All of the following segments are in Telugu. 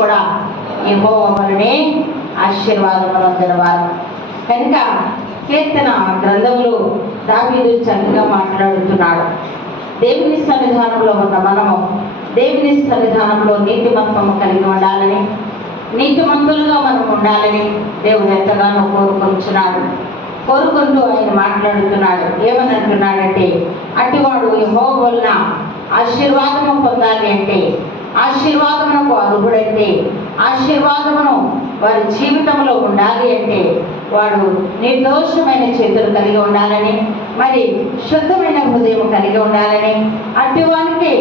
కూడా యెహోవా వలనే ఆశీర్వాదములు తెరవాలి. కనుక కీర్తన గ్రంథంలో దావీదు చక్కగా మాట్లాడుతున్నాడు. దేవుని సన్నిధానంలో ఉన్న మనము దేవుని సన్నిధానంలో నీతిమంతము కలిగి ఉండాలని, నీతిమంతులుగా మనం ఉండాలని దేవుడు ఎంతగానో కోరుకుంటూ ఆయన మాట్లాడుతున్నాడు. ఏమని అంటున్నాడంటే, అటువాడు యెహోవా వలన ఆశీర్వాదము పొందాలి అంటే, ఆశీర్వాదమునకు అర్హుడంటే, ఆశీర్వాదమును వారి జీవితంలో ఉండాలి అంటే వాడు నిర్దోషమైన చేతులు కలిగి ఉండాలని, మరి శుద్ధమైన హృదయం కలిగి ఉండాలని, అటువానికి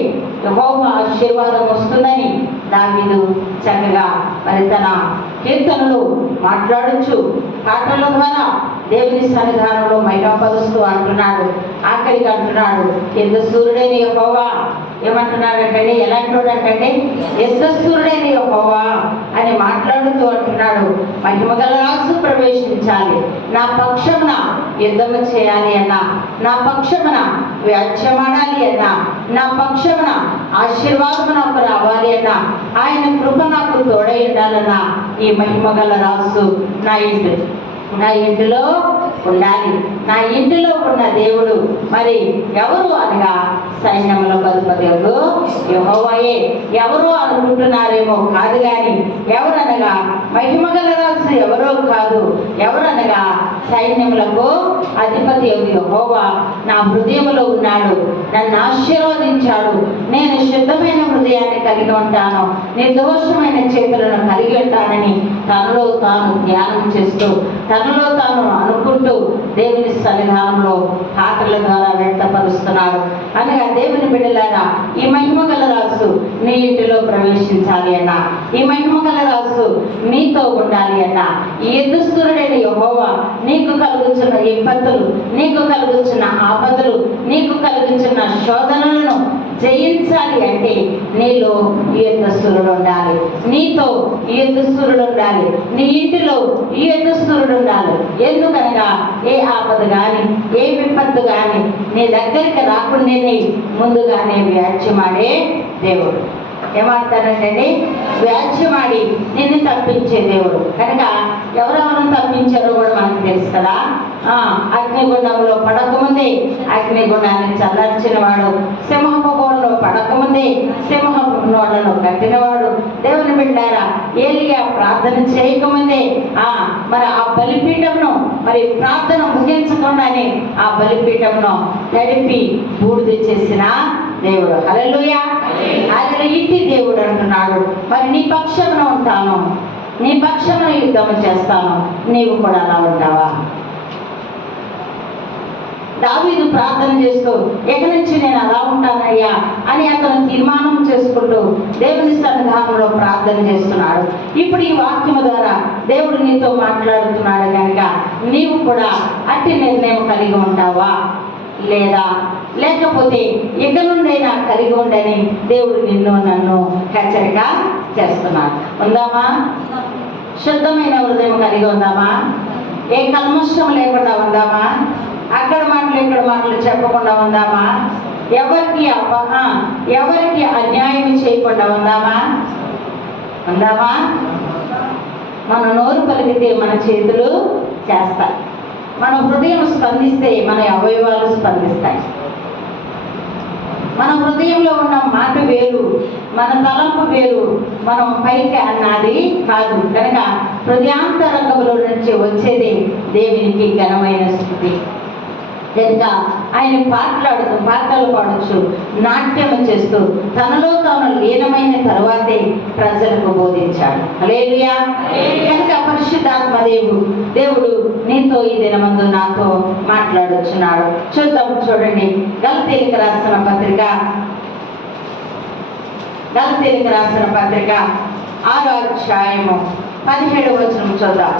యెహోవా ఆశీర్వాదం వస్తుందని దావీదు చక్కగా మరి తన కీర్తనలు మాట్లాడుచు పాటల ద్వారా దేవుని సన్నిధానంలో మహిమపరుస్తూ అంటున్నాడు. ఆఖరికి అంటున్నాడు, యుద్ధశూరుడైన యెహోవా ఏమంటున్నాడంటే, ఎలా అంటున్నాడంటే యుద్ధశూరుడైన యెహోవా అని మాట్లాడుతూ అంటున్నాడు, మహిమగల రాజు ప్రవేశించాలి, నా పక్షమున యుద్ధము చేయాలి అన్నా, నా పక్షమున వ్యాజ్యమాడాలి అన్నా, నా పక్షమున ఆశీర్వాదము నాకు రావాలి అన్నా, ఆయన కృప నాకు తోడై ఉండాలన్నా, ఈ మహిమగల రాజు నా ఇంటిలో ఉండాలి. నా ఇంటిలో ఉన్న దేవుడు మరి ఎవరు అనగా సైన్యములకు అధిపతియగు యెహోవాయే. ఎవరు అనుకుంటున్నారేమో కాదు, కానీ ఎవరనగా మహిమగల రాజు ఎవరో కాదు, ఎవరనగా సైన్యములకు అధిపతి యెహోవా నా హృదయంలో ఉన్నాడు, నన్ను ఆశీర్వదించాడు. నేను శుద్ధమైన హృదయాన్ని కలిగి ఉంటాను, నిర్దోషమైన చేతులను కలిగి ఉంటానని తనలో తాను ధ్యానం చేస్తూ, తనలో తాను అనుకుంటూ దేవుని సన్నిధానంలో పాటల ద్వారా వ్యక్తపరుస్తున్నాడు. అనగా దేవుని బిడ్డలారా, ఈ మహిమగల రాజు నీ ఇంటిలో ప్రవేశించాలి అన్నా, ఈ మహిమగల రాజు నీతో ఉండాలి అన్నా, ఈ యుద్ధశూరుడైన యెహోవా నీకు కలుగుతున్న ఇబ్బందులు, నీకు కలుగుతున్న ఆపదలు, నీకు కలుగుతున్న శోధనలను జయించాలి అంటే నీలో ఈ యుద్ధశూరుడు ఉండాలి, నీతో ఈ యుద్ధశూరుడు ఉండాలి, నీ ఇంటిలో ఈ యుద్ధశూరుడు ఉండాలి. ఎందుకనగా ఏ ఆపద కానీ ఏ విపత్తు కానీ నీ దగ్గరికి రాకుండానే ముందుగానే వ్యాజ్యమాడే దేవుడు. ఏమంటారంటే వ్యాజ్యమాడి నిన్ను తప్పించే దేవుడు. కనుక ఎవరెవరు తప్పించారో కూడా మనకు తెలుసు కదా. అగ్నిగుండంలో పడకముందే అగ్నిగుండాన్ని చల్లార్చిన వాడు, సింహపు గోడలో పడకముందే సింహపు నోళ్లను కట్టినవాడు. దేవుని బిడ్డారా, ఏలియా ప్రార్థన చేయకముందే మరి ఆ బలిపీఠంను మరి ప్రార్థన ముగించకుండానే ఆ బలిపీఠంను తడిపి బూడిద చేసిన దేవుడు. హల్లెలూయా, ఆయన ఇంటి దేవుడు అంటున్నాడు. మరి నీ పక్షమున ఉంటాను, నీ పక్షమున యుద్ధము చేస్తాను, నీవు కూడా అలా ఉంటావా? దావీదు ప్రార్థన చేస్తూ ఎక నుంచి నేను అలా ఉంటానయ్యా అని అతను తీర్మానం చేసుకుంటూ దేవుని సన్నిధానంలో ప్రార్థన చేస్తున్నాడు. ఇప్పుడు ఈ వాక్యము ద్వారా దేవుడు నీతో మాట్లాడుతున్నాడు కనుక నీవు కూడా అట్టి నిర్ణయం కలిగి ఉంటావా లేదా? లేకపోతే ఇక నుండైనా కలిగి ఉండని దేవుడు నిన్ను నన్ను హెచ్చరిక చేస్తున్నాడు. ఉందామా? శుద్ధమైన హృదయం కలిగి ఉందామా? ఏ కల్మషం లేకుండా ఉందామా? అక్కడ మాటలు ఇక్కడ మాటలు చెప్పకుండా ఉందామా? ఎవరికి అన్యాయం చేయకుండా ఉందామా? మన నోరు పలికితే మన చేతులు చేస్తాయి, మన హృదయం స్పందిస్తే మన అవయవాలు స్పందిస్తాయి. మన హృదయంలో ఉన్న మాట వేరు, మన తలంపు వేరు, మనం పైకి అన్నది కాదు. కనుక హృదయాంతరంగంలో నుంచి వచ్చేది దేవునికి ఘనమైన స్థితి. కనుక ఆయన పాటలు పాడచ్చు, నాట్యం చేస్తూ తనలో తాను లీనమైన తర్వాతే ప్రజలకు బోధించాడు. హల్లెలూయా. కనుక పరిశుద్ధాత్మ దేవుడు నీతో ఈ దినమందు నాతో మాట్లాడుచున్నాడు. చూడండి, గలతీయులకు రాసిన పత్రిక 6వ అధ్యాయము 17వ వచనం చూద్దాం.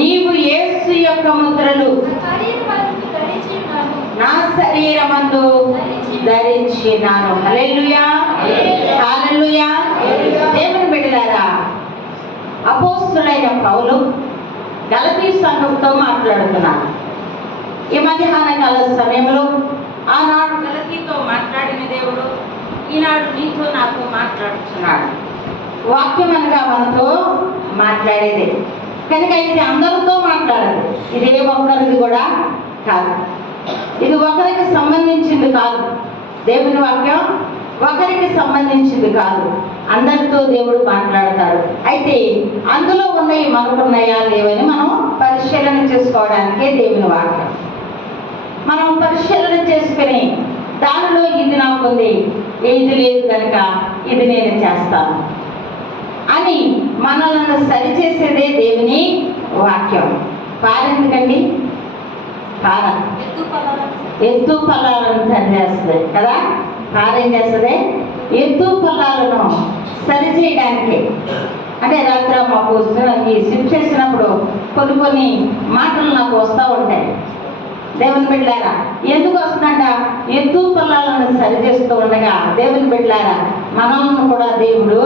నీవు యేసు యొక్క ముద్రలు నా శరీరమందు ధరించినాను. హల్లెలూయా, హల్లెలూయా. దేవుని బిడ్డలారా, అపోస్తులైన పౌలు గలతీ సంఘంతో మాట్లాడుతున్నాను. ఈ మధ్యాహ్న కాల సమయంలో ఆనాడు గలతీతో మాట్లాడిన దేవుడు ఈనాడు నీతో నాతో మాట్లాడుతున్నాడు. వాక్యం అనగా మనతో మాట్లాడేది కనుక ఇది అందరితో మాట్లాడదు. ఇది ఏ ఒక్కరిది కూడా కాదు. ఇది ఒకరికి సంబంధించింది కాదు. దేవుని వాక్యం ఒకరికి సంబంధించింది కాదు. అందరితో దేవుడు మాట్లాడతాడు. అయితే అందులో ఉన్నాయి మనకున్నాయా లేవని మనం పరిశీలన చేసుకోవడానికే దేవుని వాక్యం. మనం పరిశీలన చేసుకుని దానిలో ఇది నాకుంది, ఇది లేదు కనుక ఇది నేను చేస్తాను అని మనల్ని సరిచేసేదే దేవుని వాక్యం. పారెందుకండి? పార ఎత్తు పల్లాలను సరి చేస్తుంది కదా. పారేం చేస్తుంది? ఎత్తు పల్లాలను సరిచేయడానికి. అంటే రాత్రి మాకు ఈ షిఫ్ట్ చేసినప్పుడు కొన్ని మాటలు నాకు వస్తూ ఉంటాయి. దేవుని బిడ్డలారా, ఎందుకు వస్తుందంట? ఎత్తు పల్లాలను సరిచేస్తూ ఉండగా దేవుని బిడ్డలారా మనల్ని కూడా దేవుడు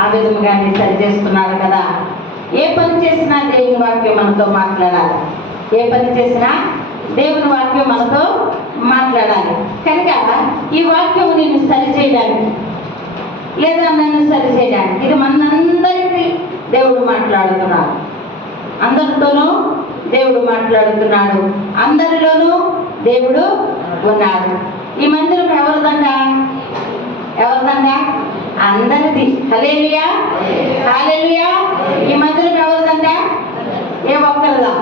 ఆ విధముగానే సరిచేస్తున్నాడు కదా. ఏ పని చేసినా దేవుని వాక్యం మనతో మాట్లాడాలి. ఏ పని చేసినా దేవుని వాక్యం మనతో మాట్లాడాలి. కనుక ఈ వాక్యం నిన్ను సరిచేయడానికి లేదా నన్ను సరిచేయడానికి ఇది మనందరికీ దేవుడు మాట్లాడుతున్నాడు. అందరితోనూ దేవుడు మాట్లాడుతున్నాడు. అందరిలోనూ దేవుడు ఉన్నాడు. ఈ మందిరం ఎవరిదంట? ఎవరిదంట? అందరిది. హల్లెలూయా, హల్లెలూయా. ఈ మందిరం ఎవరిదంట? ఏ ఒక్కరిదా?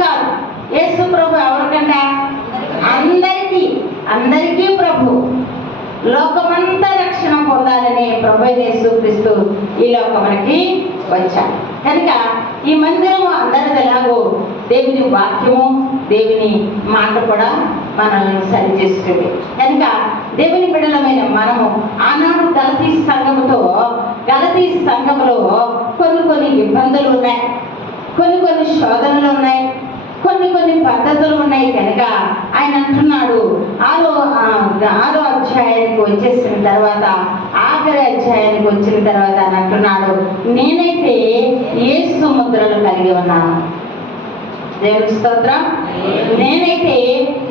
కాదు. యేసు ప్రభు ఎవరికంట? అందరికీ ప్రభు. లోకమంతా రక్షణ పొందాలని ప్రభు యేసుక్రీస్తు ఈ లోకమునికి వచ్చాడు. కనుక ఈ మందిరము అందరిది ఎలాగో దేవుని వాక్యము దేవుని మాట కూడా మనల్ని సరిచేస్తుంది. కనుక దేవుని బిడ్డలమైన మనము ఆనాడు గలతీ సంఘములో కొన్ని ఇబ్బందులు ఉన్నాయి, కొన్ని శోధనలు ఉన్నాయి, కొన్ని పద్ధతులు ఉన్నాయి. కనుక ఆయన అంటున్నాడు ఆరో అధ్యాయానికి వచ్చేసిన తర్వాత, ఆఖరి అధ్యాయానికి వచ్చిన తర్వాత ఆయన అంటున్నాడు, నేనైతే యేసు ముద్రలు కలిగి ఉన్నాను. దేవుని స్తోత్రం. నేనైతే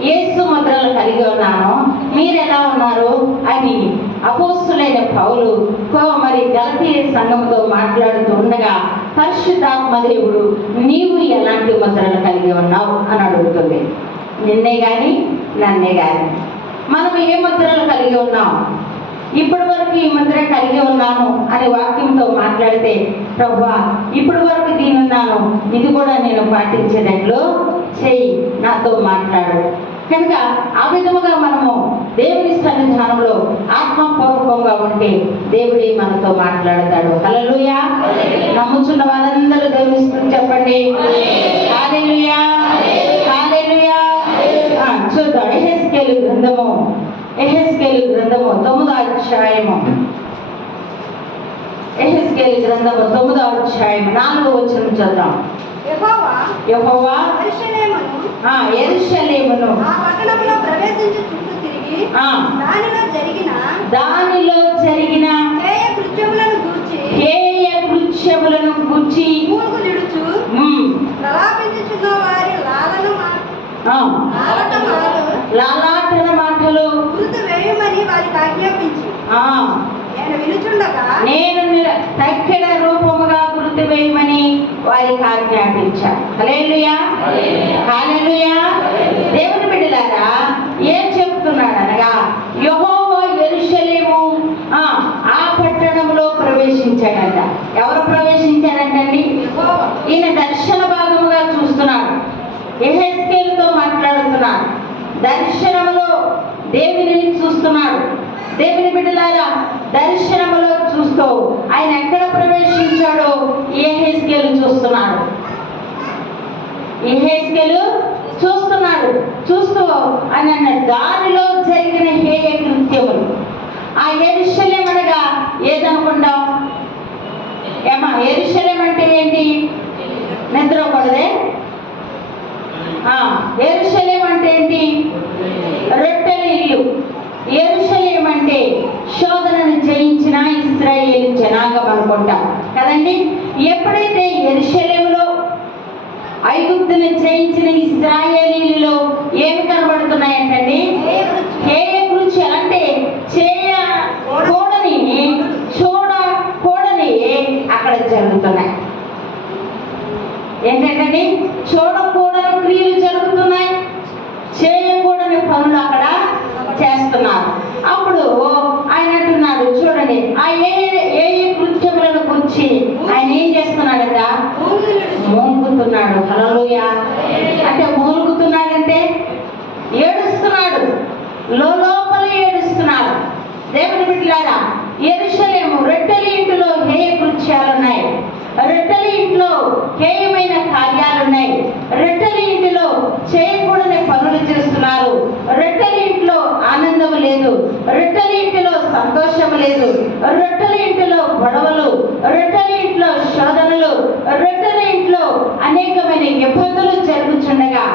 యేసు ముద్రలు కలిగి ఉన్నాను, మీరు ఎలా ఉన్నారు అని అపోస్తులైన పౌలు మరి గలతీ సంఘంతో మాట్లాడుతూ ఉండగా పరిశుద్ధాత్మ దేవుడు నీవు ఎలాంటి ముద్రలు కలిగి ఉన్నావు అని అడుగుతుంది. నిన్నే కానీ నన్నే కానీ మనం ఏ ముద్రలు కలిగి ఉన్నాం? ఇప్పటి వరకు ఈ ముద్ర కలిగి ఉన్నాను అనే వాక్యంతో మాట్లాడితే, ప్రభువా ఇప్పటి వరకు దీని ఉన్నాను, ఇది కూడా నేను పాటించేటట్లు చేయి, నాతో మాట్లాడు. కనుక ఆ విధముగా మనము దేవుని సన్నిధానంలో ఆత్మపూర్వకంగా ఉంటే దేవుడే మనతో మాట్లాడతాడు. హల్లెలూయా. నమ్ముచున్న వాళ్ళందరూ దేవుని స్తుతి చెప్పండి. హల్లెలూయా, హల్లెలూయా. చూద్దాం యెహెజ్కేలు గ్రంథము 9వ అధ్యాయము. యెహెజ్కేలు గ్రంథము 9వ అధ్యాయం 4వ వచనం చూద్దాం. యెహోవా యెరూషలేమును దానిలో జరిగిన హేయ కృత్యములను గూర్చి లాలాటన మాటలు నేను తక్కిన రూపముగా గుర్తు వేయమని వారికి ఆజ్ఞాపించాను. హల్లెలూయా, హల్లెలూయా. దేవుని బిడ్డలారా ఏం చెప్తున్నాడు అనగా, యెహోవా యెరూషలేము ఆ పట్టణంలో ప్రవేశించాడంట. ఎవరు ప్రవేశించారంటండి? ఈయన దర్శన భాగముగా చూస్తున్నాడు. యెహెజ్కేలుతో మాట్లాడుతున్నాడు. దర్శనములో దేవుని చూస్తున్నాడు. దేవుని బిడ్డలారా దర్శనములో చూస్తూ ఆయన ఎక్కడ ప్రవేశించాడో యెహెజ్కేలు చూస్తున్నాడు. యెహెజ్కేలు చూస్తూ ఆయన దారిలో జరిగిన హేయ కృత్యములు. ఆ యెరూషలేము అనగా ఏదనుకుంటాం? యెరూషలేము అంటే ఏంటి? నిద్రపడదే. యెరూషలేము అంటే ఏంటి? రొట్టెల ఇల్లు. యెరూషలేము అంటే శోధనను జయించిన ఇశ్రాయేలు జనాంగం అనుకుంటాం కదండి. ఎప్పుడైతే యెరూషలేములో ఐగుప్తుని జయించిన ఇశ్రాయేలీయులలో ఏమి కనబడుతున్నాయంటండి? హేయ కృత్యాలు, అంటే చేయకూడని చూడకూడని అక్కడ జరుగుతున్నాయి. ఏంటంటే చూడకూడని క్రియలు జరుగుతున్నాయి, చేయకూడని పనులు అక్కడ చేస్తున్నారు. అప్పుడు ఆయన అంటున్నాడు, చూడండి, ఆ ఏ కృత్యములను గురించి ఆయన ఏం చేస్తున్నాడట? మూలుగుతున్నాడు. హల్లెలూయా. అంటే మూలుగుతున్నాడంటే ఏడుస్తున్నాడు, లోపల ఏడుస్తున్నాడు. దేవుని బిడ్డలారా, యెరూషలేము రొట్టెల ఇంటిలో హేయ కృత్యాలున్నాయి, రొట్టెల ఇంట్లో హేయమైన కార్యాలున్నాయి, రొట్టెల ఇంటిలో చేయకూడని పనులు చేస్తున్నారు, రొట్టెల ఇంట్లో ఆనందం లేదు, రొట్టెల ఇంటిలో సంతోషం లేదు, రొట్టెల ఇంటిలో గొడవలు, రొట్టెల ఇంట్లో శోధనలు, రొట్టెల ఇంట్లో అనేకమైన ఇబ్బందులు జరుగుతుండగా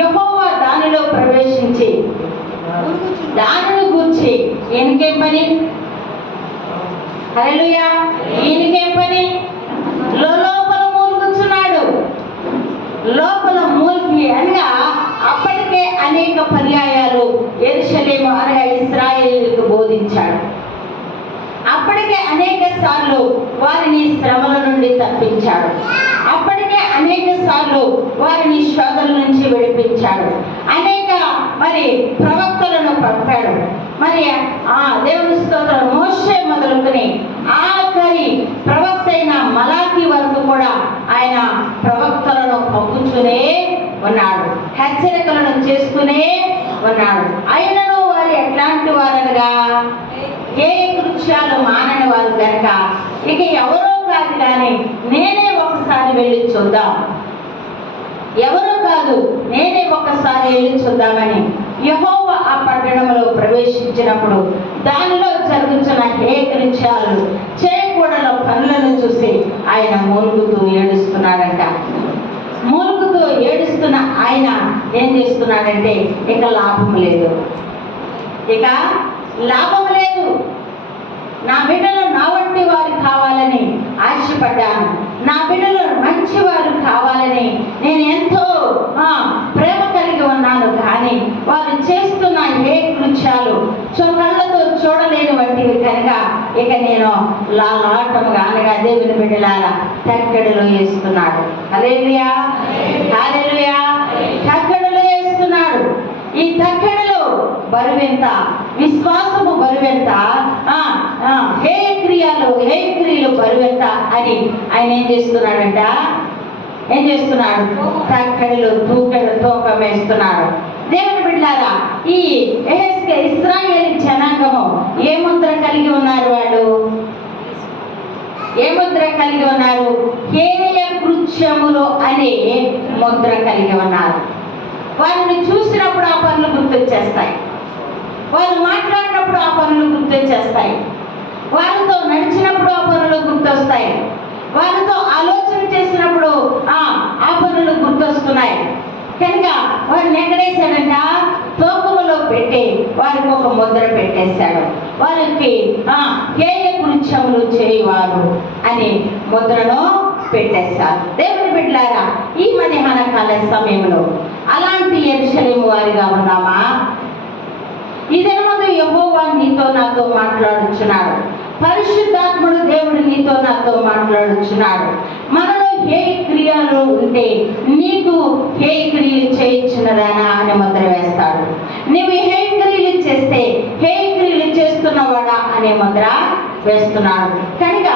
యెహోవా దానిలో ప్రవేశించి దానిని గూర్చి ఈయనకేం పని? హల్లెలూయా. ఈయనకేం పని? లోపల మూలుగుతున్నాడు. లోపల మూలిగి అనగా అప్పటికే అనేక పర్యాయాలు యెరూషలేము అనగా ఇశ్రాయేలీయులకు బోధించాడు. అప్పటికే అనేక సార్లు వారిని శ్రమల నుండి తప్పించాడు. అప్పటికే అనేక సార్లు వారిని శోధనల నుంచి విడిపించాడు. అనేక ప్రవక్తలను పంపాడు. దేవుని స్తోత్రం, మోషే మొదలుకొని ఆఖరి ప్రవక్త అయిన మలాకి వరకు కూడా ఆయన ప్రవక్తలను పంపుతూనే ఉన్నాడు, హెచ్చరికలను చేస్తూనే ఉన్నాడు. అయినను వారు ఎట్లాంటి వారనగా ఏ కృత్యాలు మానని వారు కనుక ఇక ఎవరో కాదు కానీ నేనే ఒకసారి వెళ్ళి చూద్దాం, ఎవరో కాదు నేనే ఒకసారి వెళ్ళి చూద్దామని యెహోవా ఆ పట్టణంలో ప్రవేశించినప్పుడు దానిలో జరుగుతున్న హే కృత్యాలు, చేయకూడని పనులను చూసి ఆయన మూలుగుతూ ఏడుస్తున్నాడంట. మూలుగుతూ ఏడుస్తున్న ఆయన ఏం చేస్తున్నాడంటే ఇక లాభం లేదు, ఇక లాభం లేదు. నా బిడ్డలు నా వంటి వారు కావాలని ఆశపడ్డాను, నా బిడ్డలు మంచి వారు కావాలని నేను ఎంతో ప్రేమ కలిగి ఉన్నాను. కానీ వారు చేస్తున్న ఏ కృత్యాలు కళ్ళతో చూడలేని వంటివి కనుక ఇక నేను లాటముగా అనగా దేవుని బిడ్డలారా తక్కడిలో వేస్తున్నాడు. హల్లెలూయా, హల్లెలూయా. తక్కడిలో వేస్తున్నాడు. ఈ తక్కడిలో బరువెంత, విశ్వాసము బరువెంత, హే క్రియలు బరువెంత అని ఆయన ఏం చేస్తున్నాడంట? ఏం చేస్తున్నాడు? తక్కడిలో తూకం వేస్తున్నాడు. దేవుని బిడ్డలారా, ఈ ఇశ్రాయేలు జనాంగము ఏ ముద్ర కలిగి ఉన్నారు? వాళ్ళు ఏ ముద్ర కలిగి ఉన్నారు? హేయ కృత్యములు అనే ముద్ర కలిగి ఉన్నారు. వారిని చూసినప్పుడు ఆ పనులు గుర్తొచ్చేస్తాయి, వాళ్ళు మాట్లాడినప్పుడు ఆ పనులు గుర్తొచ్చేస్తాయి, వారితో నడిచినప్పుడు ఆ పనులు గుర్తొస్తాయి, వారితో ఆలోచన చేసినప్పుడు ఆ పనులు గుర్తొస్తున్నాయి. కనుక వారిని ఎక్కడేశాడంట? తూకములో పెట్టి వారికి ఒక ముద్ర పెట్టేశాడు. వారికి హేయ కృత్యములు చేయవారు అని ముద్రను పెట్టేశారు. దేవుని బిడ్డలారా, ఈ మధ్యాహ్న కాల సమయంలో అలాంటి యెరూషలేము వారిగా ఉన్నామా? ఈ దినమందు యెహోవా నీతో నాతో మాట్లాడుచున్నాడు, పరిశుద్ధాత్ముడు దేవుడు నీతో నాతో మాట్లాడుచున్నాడు. మనలో హే క్రియలు ఉంటే నీకు హే క్రియలు చేయించినదానా అని ముద్ర వేస్తాడు. నువ్వు హే క్రియలు చేస్తే హే క్రియలు చేస్తున్నవాడా అనే ముద్ర వేస్తున్నాడు. కనుక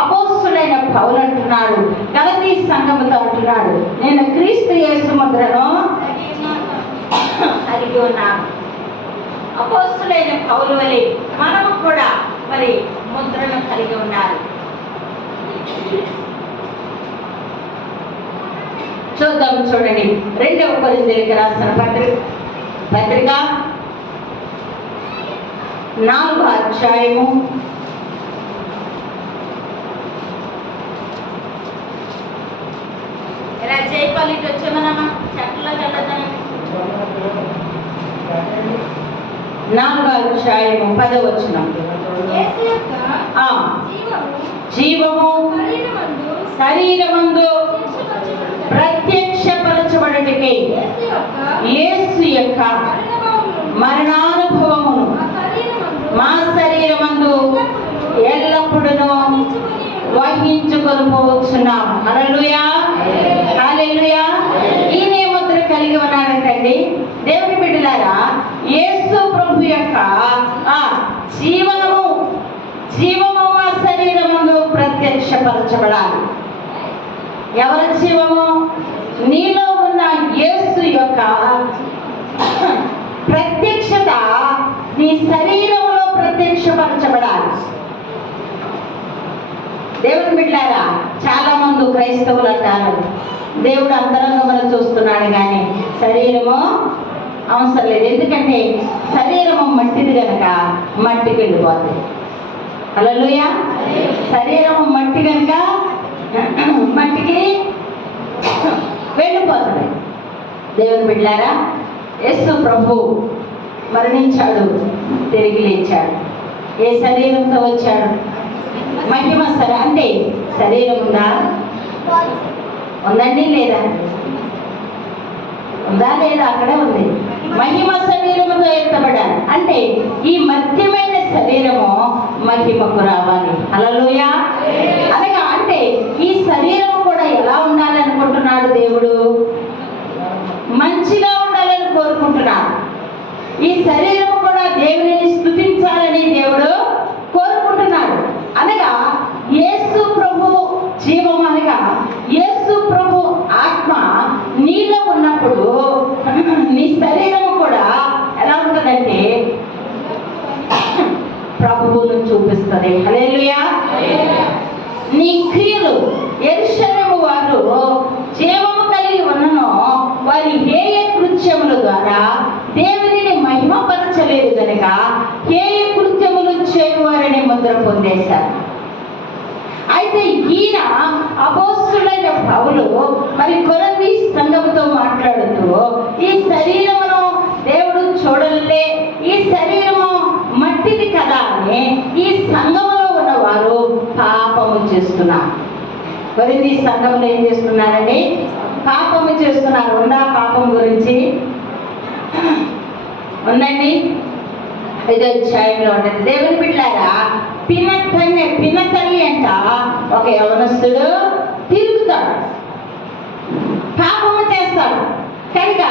అపోస్తుడైన పౌలు అంటున్నాడు, గలతీ సంఘముతో అంటున్నాడు, నేను క్రీస్తు యేసు ముద్రను కలిగి ఉన్నాను. అపోస్తుడైన పౌలు వలె మనము కూడా ముద్రను కలిగి ఉన్నారు. చూద్దాం, చూడండి, 2వ కొరింథీయులకు రాసిన పత్రిక 4వ అధ్యాయము 4వ అధ్యాయము 10వ వచనం. జీవము శరీరమందు ప్రత్యక్షపరచబడిన ఎత్తబడుటకై యేసు యొక్క మరణానుభవమును మా శరీరమందు ఎల్లప్పుడూ వహించుకొని పోవచ్చున్నాం. హల్లెలూయా, హల్లెలూయా. ఈయన ఏ ముద్ర కలిగి ఉన్నాడంటండి? దేవుని బిడ్డలారా, యేసు ప్రభు యొక్క జీవము మా శరీరములో ప్రత్యక్షపరచబడాలి. ఎవరి జీవము? నీలో ఉన్న యేసు యొక్క ప్రత్యక్షత నీ శరీరంలో ప్రత్యక్షపరచబడాలి. దేవుని బిడ్డలారా, చాలా మంది క్రైస్తవులు అంటారు దేవుడు అంతరంగమును చూస్తున్నాడు కానీ శరీరము అవసరం లేదు. ఎందుకంటే శరీరము మట్టిది కనుక మట్టికి వెళ్ళిపోతుంది. హల్లెలూయా. శరీరము మట్టి కనుక మట్టికి వెళ్ళిపోతుంది. దేవుని బిడ్డలారా, యేసు ప్రభు మరణించాడు, తిరిగి లేచాడు. ఏ శరీరంతో వచ్చాడు? మహిమ అంటే శరీరం ఉందా? ఉందండి లేదా? ఉందా లేదా? అక్కడే ఉంది. మహిమ శరీరముతో ఎత్తబడాలి అంటే ఈ మధ్యమైన శరీరము మహిమకు రావాలి. హల్లెలూయా. అనగా అంటే ఈ శరీరం కూడా ఎలా ఉండాలి అనుకుంటున్నాడు దేవుడు? మంచిగా ఉండాలని కోరుకుంటున్నాడు. ఈ శరీరం కూడా దేవుని స్తుతించాలని దేవుడు కోరుకుంటున్నాడు. అనగా యేసు ప్రభు జీవం, అనగా యేసు ప్రభు ఆత్మ నీలో ఉన్నప్పుడు నీ శరీరము కూడా ఎలా ఉంటుందంటే ప్రభువును చూపిస్తుంది. హల్లెలూయా. నీ క్రియలు యెరూషలేము వారు జీవము కలిగి ఉన్ననో వారి హేయ కృత్యముల ద్వారా దేవునిని మహిమపరచలేదు కనుక హేయ కృత్యములు చేయువారని ముద్ర పొందేశారు. అయితే ఈయన అపోస్తులైన పౌలు మరి కొరింథీ సంఘముతో మాట్లాడుతూ ఈ శరీరమును దేవుడు చూడలే, ఈ శరీరము మట్టిది కదా అని ఈ సంఘములో ఉన్నవారు పాపము చేస్తున్నారు. కొరింథీ సంఘంలో ఏం చేస్తున్నారండి? పాపము చేస్తున్నారు. ఉందా పాపం గురించి? ఉందండి. 5వ అధ్యాయంలో ఉంటుంది. దేవుని బిడ్డలారా, పినతల్లి అంట ఒక యవనస్తుడు తిరుగుతాడు, పాపము చేస్తాడు. కనుక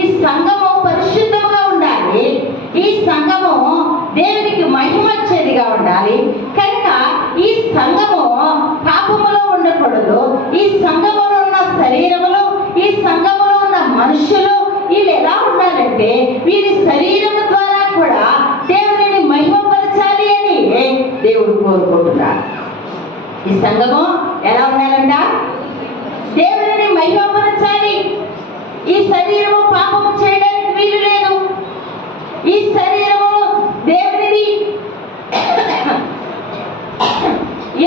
ఈ సంఘము పరిశుద్ధంగా ఉండాలి, ఈ సంఘము దేవునికి మహిమ వచ్చేదిగా ఉండాలి. కనుక ఈ సంఘము పాపములో ఉండకూడదు. ఈ సంఘములో ఉన్న శరీరములు, ఈ సంఘములో ఉన్న మనుషులు వీళ్ళు ఎలా ఉండాలంటే వీరి శరీరము ద్వారా కూడా దేవుని మహిమపరచాలి అని దేవుడు కోరుకుంటున్నాడు. ఈ సంఘము ఎలా ఉండాలంట? దేవుని మహిమపరచాలి. ఈ శరీరము పాపము చేయడానికి వీలు లేదు. ఈ శరీరము దేవునిది.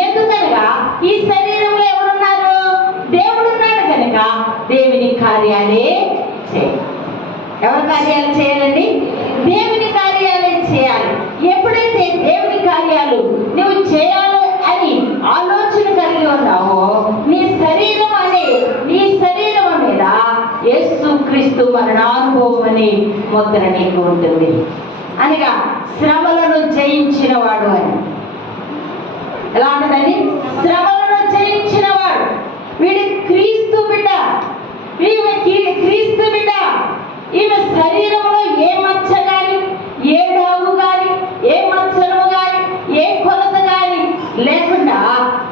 ఎందుకనగా ఈ శరీరంలో ఎవరున్నారు? దేవుడు ఉన్నాడు కనుక దేవుని కార్యాలే చేయాలి. ఎవరి కార్యాలు చేయాలండి? దేవుని కార్యాలే చేయాలి. ఎప్పుడైతే దేవుని కార్యాలు నువ్వు చేయాలి అని ఆలోచన కలిగి ఉన్నావో నీ శరీరం మీద యేసు క్రీస్తు మరణానుభవం అని ముద్ర నీకు ఉంటుంది. అనగా శ్రమలను జయించిన వాడు అని. ఎలా ఉంటుందండి? శ్రమలను జయించిన వాడు. వీడి క్రీస్తు బిడ్డ, ఈమె క్రీస్తు బిడ్డ. ఈమె శరీరంలో ఏ మచ్చ కానీ, ఏ డాగు కానీ, ఏ మచ్చలము కానీ, ఏ కొలత కానీ లేకుండా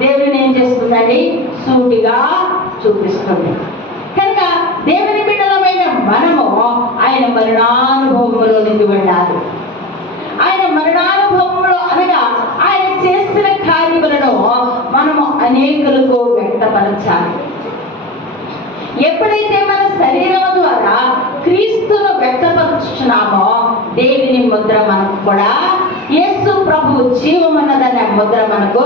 దేవుని ఏం చేస్తుందండి? సూటిగా చూపిస్తుంది. కనుక దేవుని బిడ్డలమైన మనము ఆయన మరణానుభవంలోనికి వెళ్ళాలి. ఆయన మరణానుభవంలో అనగా ఆయన చేసిన కార్యములను మనము అనేకులకు వ్యక్తపరచాలి. ఎప్పుడైతే మన శరీరం ద్వారా క్రీస్తును వ్యక్తపరుచున్నామో దేవుని ముద్ర మనకు కూడా, యేసు ప్రభు జీవమన్నదనే ముద్ర మనకు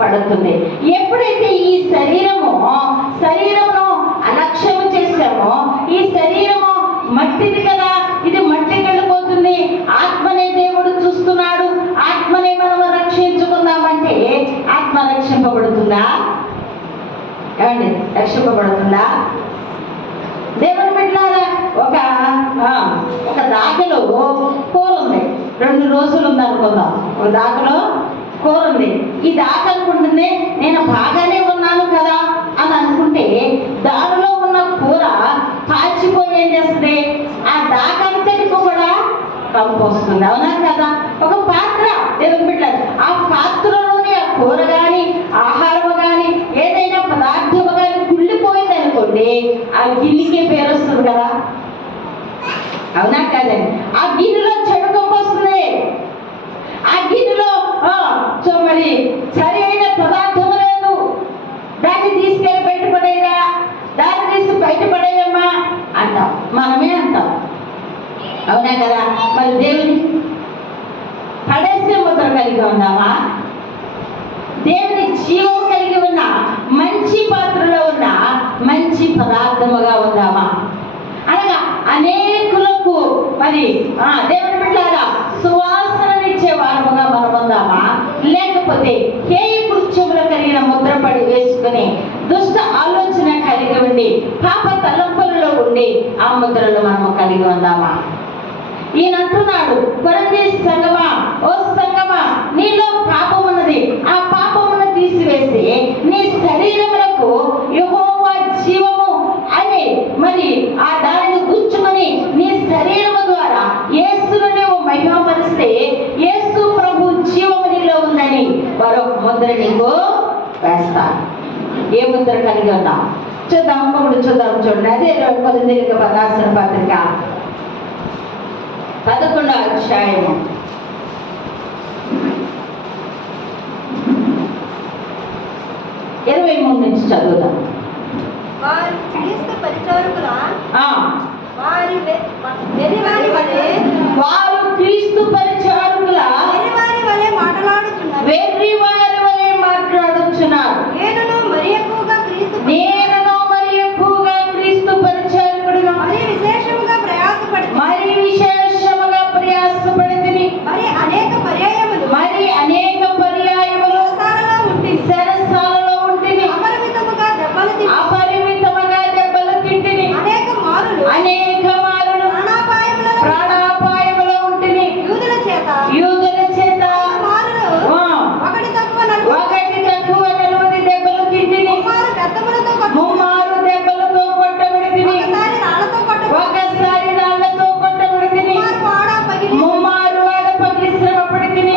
పడుతుంది. ఎప్పుడైతే ఈ శరీరమును అలక్ష్యము చేశామో, ఈ శరీరము మట్టిది కదా, ఇది మట్టికి వెళ్ళిపోతుంది, ఆత్మనే దేవుడు చూస్తున్నాడు, ఆత్మనే మనం రక్షించుకుందామంటే ఆత్మ రక్షింపబడుతుందా? ఏమండి? రక్షింపబడుతుందా? దేవుని 2 రోజులు ఉందనుకుందాం, ఒక దాకలో కూర ఉంది. ఈ దాక అనుకుంటుంది నేను బాగానే ఉన్నాను కదా అని అనుకుంటే దానిలో ఉన్న కూర కాల్చిపోయి ఏం చేస్తుంది, ఆ దాకంతటికి కూడా కంపు వస్తుంది. అవునా కదా? ఒక పాత్ర దేవుని బిడ్డలు, ఆ పాత్రలోని ఆ కూర కానీ ఆహారం కానీ ఏదైనా పదార్థము కానీ కుళ్ళిపోయింది అనుకోండి, ఆ గిన్నెకి పేరు వస్తుంది కదా. అవునా కదండి? ఆ గిన్నెలో చెడు కంపు వస్తుంది. ఆ గిన్నెలో మరి సరి అయిన పదార్థము లేదు, దాన్ని తీసుకెళ్ళి బయటపడేయరా, దాన్ని తీసి బయటపడేయమ్మా అంటాం, మనమే అంటాం. అవునా కదా? మరి దేవుని పడేసే ముద్ర కలిగి ఉన్నామా? దేవుని జీవం కలిగి ఉన్న మంచి పాత్రలో ఉన్న మంచి పదార్థముగా ఉందామా? అనగా అనేకులకు మరి దేవుని బిడ్డలారా సువాసననిచ్చే వారముగా మనం ఉందామా? లేకపోతే హేయ కృత్యములు కలిగిన ముద్రపడి వేసుకుని దుష్ట ఆలోచన కలిగి ఉండి పాప తలంపులలో ఉండి ఆ ముద్రలు మనము కలిగి ఉందామా? ఈయన అంటున్నాడు, కొరింథీ సంఘమా, ఓ సంఘమా, నీలో పాపం ఉన్నది, ఆ పాపమును తీసివేసి నీ శరీరములకు యెహోవా జీవము అని మరి ఆ దానిని గుచ్చుకొని నీ శరీరము ద్వారా యేసును నీవు మహిమపరిస్తే యేసు ప్రభు జీవము నీలో ఉందని మరొక ముద్ర నీకు వేస్తారు. ఏ ముద్ర కలిగి ఉన్నాం చూద్దాం, ఇంకొకటి చూద్దాం. చూడండి, అదే కొరింథీయులకు రాసిన పత్రిక 11వ అధ్యాయము 23 నుంచి చదువుదాం. వారు క్రీస్తు పరిచారకుల వారు క్రీస్తు పరిచారకుల వెర్రివారి వలె మాట్లాడుచున్నారు. నేనును మరి ఎక్కువగా క్రీస్తు పరిచారకుడును మరి విశేషముగా ప్రయాసపడితిని మరి అనేక పర్యాయములు చెరసాలలో ఉంటిని అపరిమితముగా దెబ్బలు తింటిని అనేక మారులు ప్రాణాపాయములో ఉంటిని యూదుల చేత ఒకటి తక్కువ 40 దెబ్బలు తింటిని, ముమ్మారు దెబ్బలతో కొట్టబడితిని, ఒకసారి రాళ్లతో కొట్టబడితిని, ముమ్మారు ఆడ పగిలి శ్రమ పడితిని,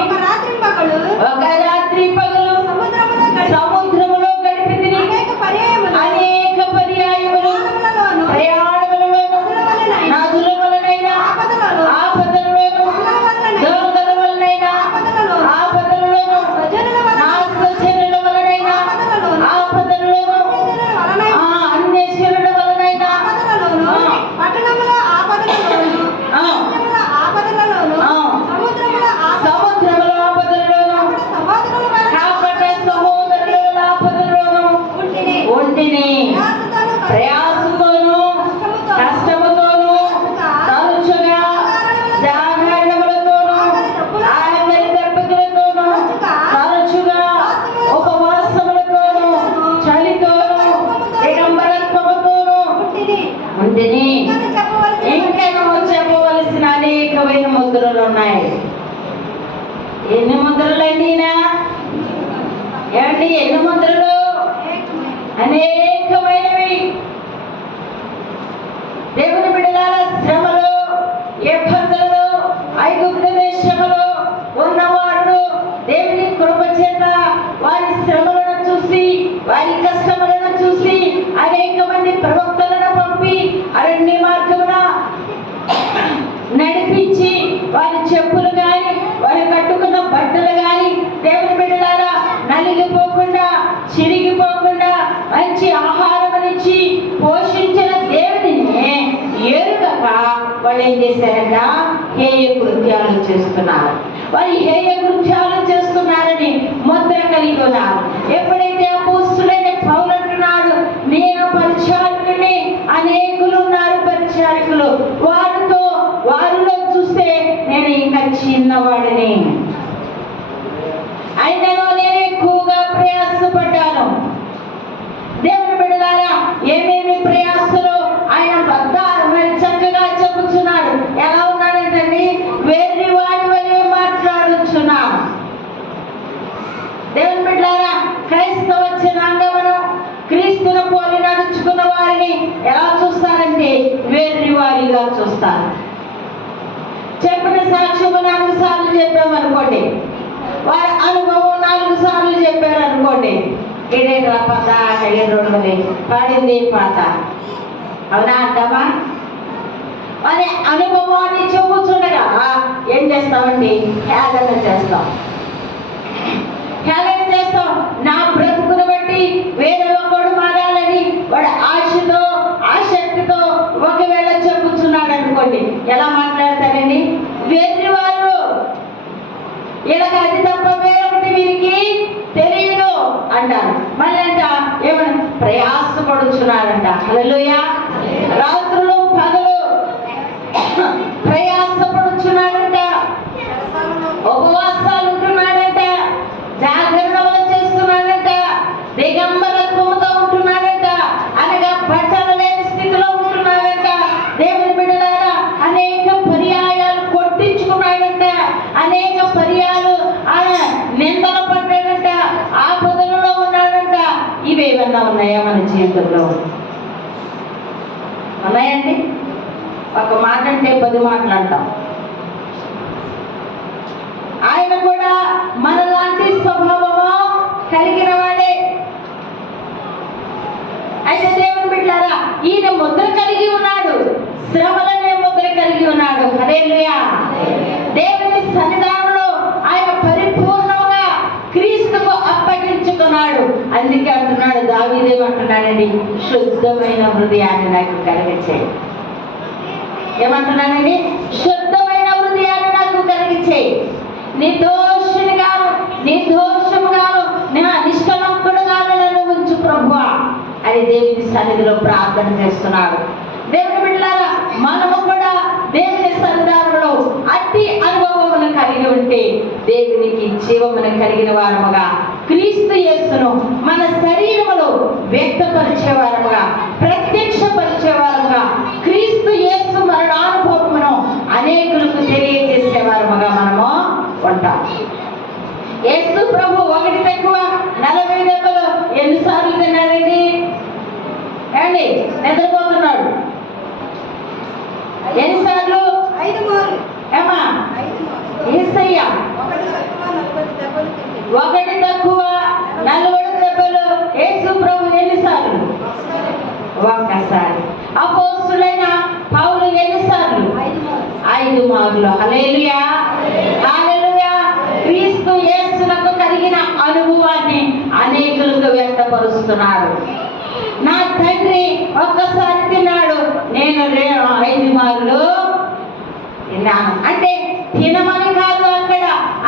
ఒక రాత్రి పగలు సముద్రములో గడిపితిని, అనేక పర్యాయములు ప్రయాణములలోను నదుల వలనైనా ఆపదలలోను దొంగల వలనైనా ఆపదలలోను నా స్వజనుల వలనైనా ఆపదలలోను అన్యజనుల వలనైనా సముద్రముల ఆపదలలోను కాపట సహోదరుల ఆపదలలోను ఒంటిని ప్రయాసతోను కష్టముతోను తరచుగా జాగరణములతోను ఆకలి దెబ్బకులతోను తరచుగా ఉపవాసములతోను చలితోను దిగంబరత్వముతోను ఉంటిని. ఇంకా చెప్పవలసిన అనేకమైన ముద్రలు ఉన్నాయి. ఎన్ని ముద్రలండి? ఏమండి, ఎన్ని ముద్రలు? అనేకమైనవి. దేవుని బిడ్డలార శ్రమలు, ఇబ్బందులు, ఐగుప్తు దేశములో ఉన్నవారు దేవుని కృప చేత వారి శ్రమలను చూసి వారి కష్టములను చూసి అనేక మంది ప్రవక్తలను పంపి అరణ్య మార్గమున నడిపించి వారి చెప్పులు కానీ వారు కట్టుకున్న బట్టలు కానీ దేవుని బిడ్డలారా నలిగిపోకుండా చిరిగిపోకుండా మంచి ఆహారం ఇచ్చి పోషించిన దేవుడిని ఎరుగక వాళ్ళు ఏం చేశారంట? హేయ కృత్యాలు చేస్తున్నారు. వారి హేయ కృత్యాలు చేస్తున్నారని ముద్ర కలిగి ఉన్నారు. ఎప్పుడైతే అపోస్తులైన పౌలు అంటున్నాడు, నేను పరిచారకుని, అనేకులు ఉన్నారు పరిచారకులు, వారిలో చూస్తే నేను ఇంకా చిన్నవాడిని, అయినను నేను ఎక్కువగా ప్రయాసపడ్డాను. దేవుని బిడ్డలారా ఏమేమి ప్రయాసలు ఆయన వద్ద మరి చక్కగా చెబుతున్నాడు. ఎలా ఉన్నాడంటండి? వెర్రి వాడి వలె వారిని ఎలా చూస్తారంటే వెర్రివారిగా చూస్తారు. చెప్పిన సాక్ష్యము 4 సార్లు చెప్పామనుకోండి, వారి అనుభవం 4 సార్లు చెప్పారు అనుకోండి, ఇదే పాత రోడ్డు పాడింది పాట, అవునా అంటామా? వారి అనుభవాన్ని చెప్పుచుండగా ఏం చేస్తామండి? హేళన చేస్తాం. హేళన చేస్తాం. నా బ్రతుకును బట్టి వేరే ఒకడు మారాలని వాడు ఆశతో ఆసక్తితో ఒకవేళ చెప్పుచున్నాడు అనుకోండి, ఎలా మాట్లాడతారండి? వెర్రివారు, ఇలాగ అది తప్ప వేరొకటి వీరికి తెలియదు అంటారు. మళ్ళీ అంట ఏమన్నా ప్రయాసపడుచున్నాడంట. హల్లెలూయా. రాత్రులు పగలు ప్రయాసపడుచున్నాడంట, ఉపవాసాలు ఉంటున్నాడంట, జాగరణలు చేస్తున్నాడంట, దిగంబరత్వముతో ఉంటున్నాడంట, అనగా బట్టలు లేని స్థితిలో ఉంటున్నాడంట. దేవుని బిడ్డలారా, అనేక పర్యాయాలు కొట్టించుకున్నాడంట, అనేక పర్యాలు నిందలు పడ్డాడంట, ఆపదలలో ఉన్నాడంట. ఇవేమన్నా ఉన్నాయా మన జీవితంలో? ఉన్నాయండి? ఒక మాట అంటే 10 మాటలు అంటాం. ఆయన కూడా మనలాంటి స్వభావము కలిగిన వాడే. అయితే దేవుని బిడ్డలారా, ఈయన ముద్ర కలిగి ఉన్నాడు, శ్రమలనే ముద్ర కలిగి ఉన్నాడు. హల్లెలూయా. దేవుని సన్నిధానంలో ఆయన పరిపూర్ణంగా క్రీస్తుకు అప్పగించుకున్నాడు. అందుకే అంటున్నాడు, దావీదు అంటున్నాడండి, శుద్ధమైన హృదయాన్ని నాకు కలిగించేయి. ఏమంటున్నానండి? శుద్ధమైన హృదయాన్ని నాకు కలిగించేయి. నిర్దోషునిగాను నిర్దోషముగాను నిష్కలంకుడుగాను నన్ను ఉంచు ప్రభువా అని దేవుని సన్నిధిలో ప్రార్థన చేస్తున్నాడు. దేవుని బిడ్డలారా, మనము కూడా దేవుని సన్నిధానంలో అట్టి అనుభవమును కలిగి ఉంటే దేవునికి జీవమును కలిగిన వారముగా క్రీస్తు యేసును మన శరీరములో వ్యక్తపరిచే వారముగా, ప్రత్యక్షపరిచే వారముగా, క్రీస్తు యేసు మరణానుభవమును అనేకులకు తెలియజేసే వారముగా మనము ఉంటాం. యేసు ప్రభు 1 తక్కువ 40 దెబ్బలు ఎన్నిసార్లు తిన్నాడండి? ఏమండి? నిద్రపోతున్నాడు. ఎన్నిసార్లు? 5 మార్లు. ఏమా? 5 మార్లు. యేసయ్య 1 తక్కువ 40 దెబ్బలు యేసు ప్రభు ఎన్నిసార్లు? ఒక్కసారి. అపోస్తలుడైన పౌలు ఎన్నిసార్లు? 5 మార్లు. హల్లెలూయా. హల్లెలూయా. క్రీస్తు యేసునకు కలిగిన అనుభవాన్ని అనేకులకు వ్యక్తపరుస్తున్నాడు. నా తండ్రి ఒక్కసారి తిన్నాడు, నేను 5 మార్లు తిన్నాను. అంటే తినమని కాదు, అక్కడ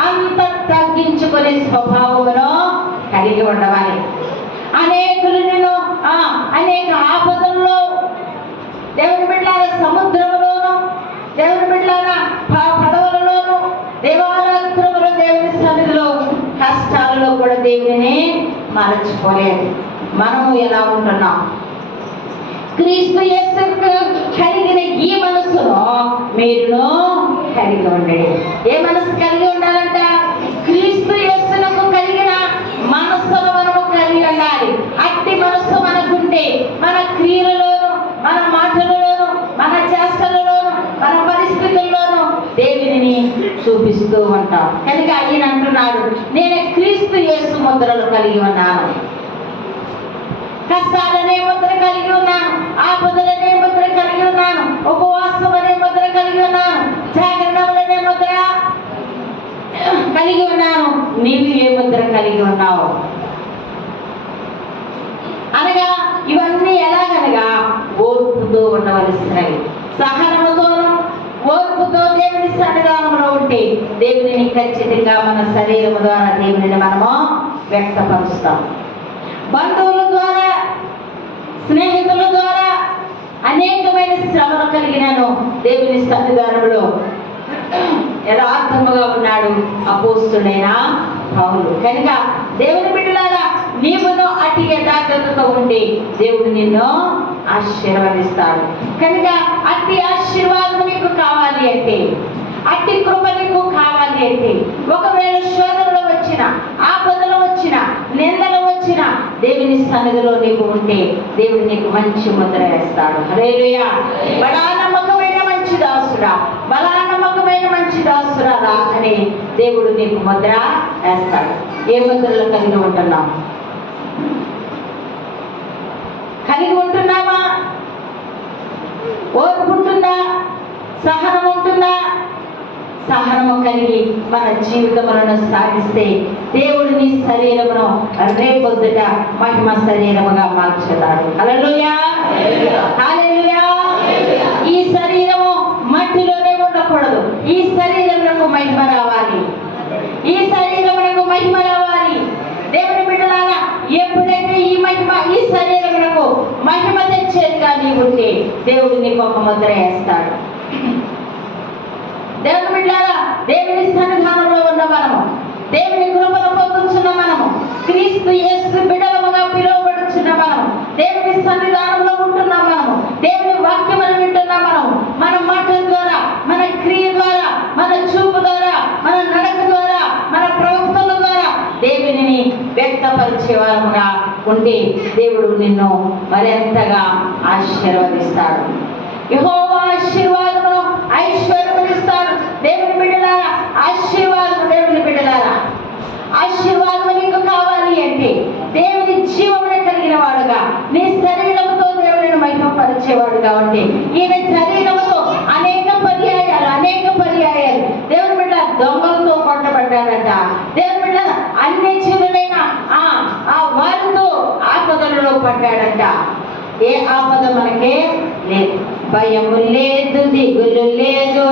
అంత తగ్గించుకునే స్వభావమును కలిగి ఉండవాలి. అనేకులు నేను అనేక ఆపదల్లో, దేవుని బిడ్డలారా సముద్రంలోను, దేవుని బిడ్డలారా పడవలలోను, దేవాలయంలో, దేవుని సన్నిధిలో, కష్టాలలో కూడా దేవుని మరచిపోలేదు. మనము ఎలా ఉంటున్నాం? క్రీస్తు యేసుకు కలిగిన ఈ మనసును మీరును కలిగి ఉండండి. ఏ మనసు కలిగి ఉండాలంట? క్రీస్తు యేసుకు కలిగిన మనసును మనము కలిగి ఉండాలి. అట్టి మనసు మనకుంటే మన క్రియలలోను, మన మాటలలోను, మన చేష్టలలోను, మన పరిస్థితుల్లోనూ దేవునిని చూపిస్తూ ఉంటాం. కనుక ఆయన అంటున్నాడు, నేను క్రీస్తు యేసు ముద్రలు కలిగి ఉన్నాను. కష్టాలనే ముద్ర కలిగి ఉన్నాను, ఆపదలనే ముద్ర కలిగి ఉన్నాను, ఉపవాసం అనే ముద్ర కలిగి ఉన్నాను, జాగరణలనే ముద్ర కలిగి ఉన్నాను. నీవు ఏ ముద్ర కలిగి ఉన్నావు? అనగా ఇవన్నీ ఎలాగనగా ఓర్పుతో ఉండవలసినవి. సహనముతోను ఓర్పుతో దేవుని సన్నిధానంలో ఉంటే దేవునిని ఖచ్చితంగా మన శరీరము ద్వారా దేవునిని మనము వ్యక్తపరుస్తాం. బంధువుల ద్వారా, స్నేహితుల ద్వారా అనేకమైన శ్రమలు కలిగినాను దేవుని సన్నిధానంలో యథార్థముగా ఉన్నాడు అపోస్తుడైన పౌలు. కనుక దేవుని బిడ్డలారా, నీవును అతి యథార్థతతో ఉండి దేవుడు నిన్ను ఆశీర్వదిస్తాడు. కనుక అట్టి ఆశీర్వాదం నీకు కావాలి అంటే, అట్టి కృప నీకు కావాలి అంటే, ఒకవేళ శోధనలు వచ్చిన, ఆపదలు వచ్చిన, నిందలు వచ్చిన, వచ్చిన దేవుని సన్నిధిలో నీకు ఉంటే దేవుడు నీకు మంచి ముద్ర వేస్తాడు. హల్లెలూయా. బలా నమ్మకమైన మంచి దాసుడా, బలా నమ్మకమైన మంచి దాసురాలా అని దేవుడు నీకు ముద్ర వేస్తాడు. ఏ ముద్రలు కలిగి ఉంటున్నాం? కలిగి ఉంటున్నామా? ఓర్పు ఉంటుందా? సహనం ఉంటుందా? సహనము కలిగి మన జీవితములను సాగిస్తే దేవుడు నీ శరీరమును రేపొద్దుట మహిమ శరీరముగా మార్చుతాడు. హల్లెలూయా, హల్లెలూయా. ఈ శరీరము మట్టిలోనే ఉండకూడదు. ఈ శరీరమునకు మహిమ రావాలి. ఈ శరీరమునకు మహిమ రావాలి. దేవుని బిడ్డలారా, ఎప్పుడైతే ఈ శరీరమునకు మహిమ తెచ్చేదిగా నీవు ఉంటే దేవుడు నీకు ఒక ముద్ర వేస్తాడు. దేవుని బిడ్డలారా, దేవుని సన్నిధానంలో ఉన్న మనము, దేవుని కృపను పొందుతున్న మనము, క్రీస్తు యేసు బిడ్డలముగా పిలువబడుచున్న మనము, దేవుని సన్నిధానంలో ఉంటున్న మనము, దేవుని వాక్యమును వింటున్న మనము, మన మాటల ద్వారా, మన క్రియ ద్వారా, మన చూపు ద్వారా, మన నడక ద్వారా, మన ప్రవక్తల ద్వారా దేవునిని వ్యక్తపరిచే వారముగా ఉండి దేవుడు నిన్ను మరింతగా ఆశీర్వదిస్తాడు. యెహోవా ఆశీర్వాదమును ఐశ్వర్యమునిస్తాడు. దేవుని బిడ్డలారా, ఆశీర్వాదము, దేవుని బిడ్డలారా, ఆశీర్వాదము నీకు కావాలి అంటే దేవుని జీవమును కలిగిన వాడుగా, నీ శరీరముతో దేవుని మహిమపరిచేవాడుగా ఉంటే, ఈయన శరీరముతో అనేక పర్యాయాలు దేవుని బిడ్డ దొంగలతో కొట్టబడ్డాడట. దేవుని బిడ్డ అన్ని జీవులైన ఆ వారితో ఆపదలలో పడ్డాడట. ఏ ఆపద మనకే లేదు, భయము లేదు, దిగులు లేదు.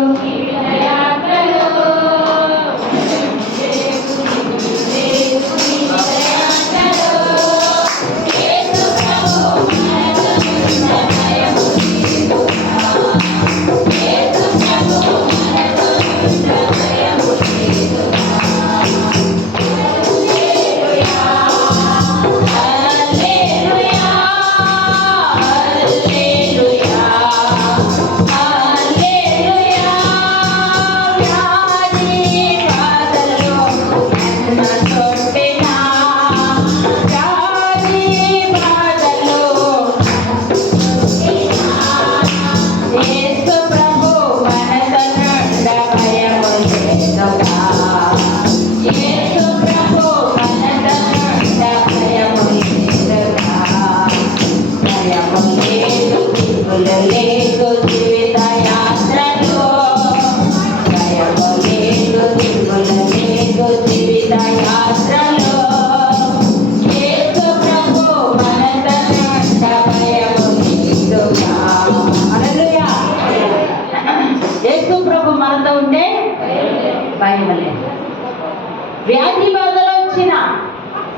వ్యాధి బాధలు వచ్చిన,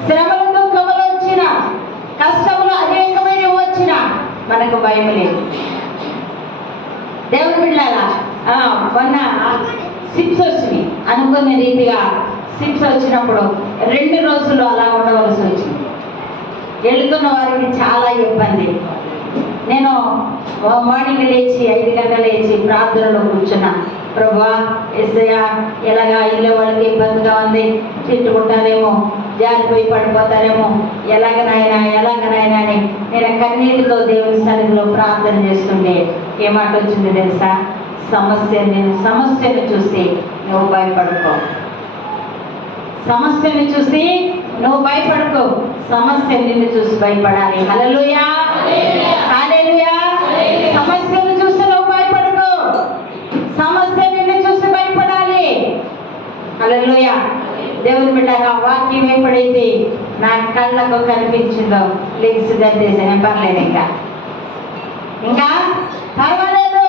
శ్రమలు దుఃఖములు వచ్చిన, కష్టములు అనేకమైన వచ్చిన మనకు భయం లేదు. దేవుని బిడ్డలారా, మొన్న సిప్స్ వచ్చినాయి. అనుకున్న రీతిగా సిప్స్ వచ్చినప్పుడు 2 రోజులు అలా ఉండవలసి వచ్చింది. వెళుతున్న వారికి చాలా ఇబ్బంది. నేను మార్నింగ్ లేచి 5 గంటలు లేచి ప్రార్థనలో కూర్చున్నా. ప్రభువా, యేసయ్యా, ఎలాగా ఇల్లు వాళ్ళకి ఇబ్బందిగా ఉంది, తిట్టుకుంటారేమో, జారిపోయి పడిపోతారేమో, ఎలాగనైనా అని నేను కన్నీటితో దేవుని సన్నిధిలో ప్రార్థన చేస్తుంటే ఏమాట వచ్చింది తెలుసా? సమస్యను చూసి నువ్వు భయపడుకో. సమస్యను చూసి నువ్వు భయపడుకో. సమస్య నిన్ను చూసి భయపడాలి. హల్లెలూయా, హల్లెలూయా. సమస్యను చూసి నువ్వు భయపడుకో. సమస్య నిన్ను చూసి భయపడాలి. హల్లెలూయా. దేవుని బిడ్డగా వాక్యం ఎప్పుడైతే నా కళ్ళకు కనిపించిందో లెగ్స్ గద్దేసాను. పర్లేదు, ఇంకా పర్వాలేదు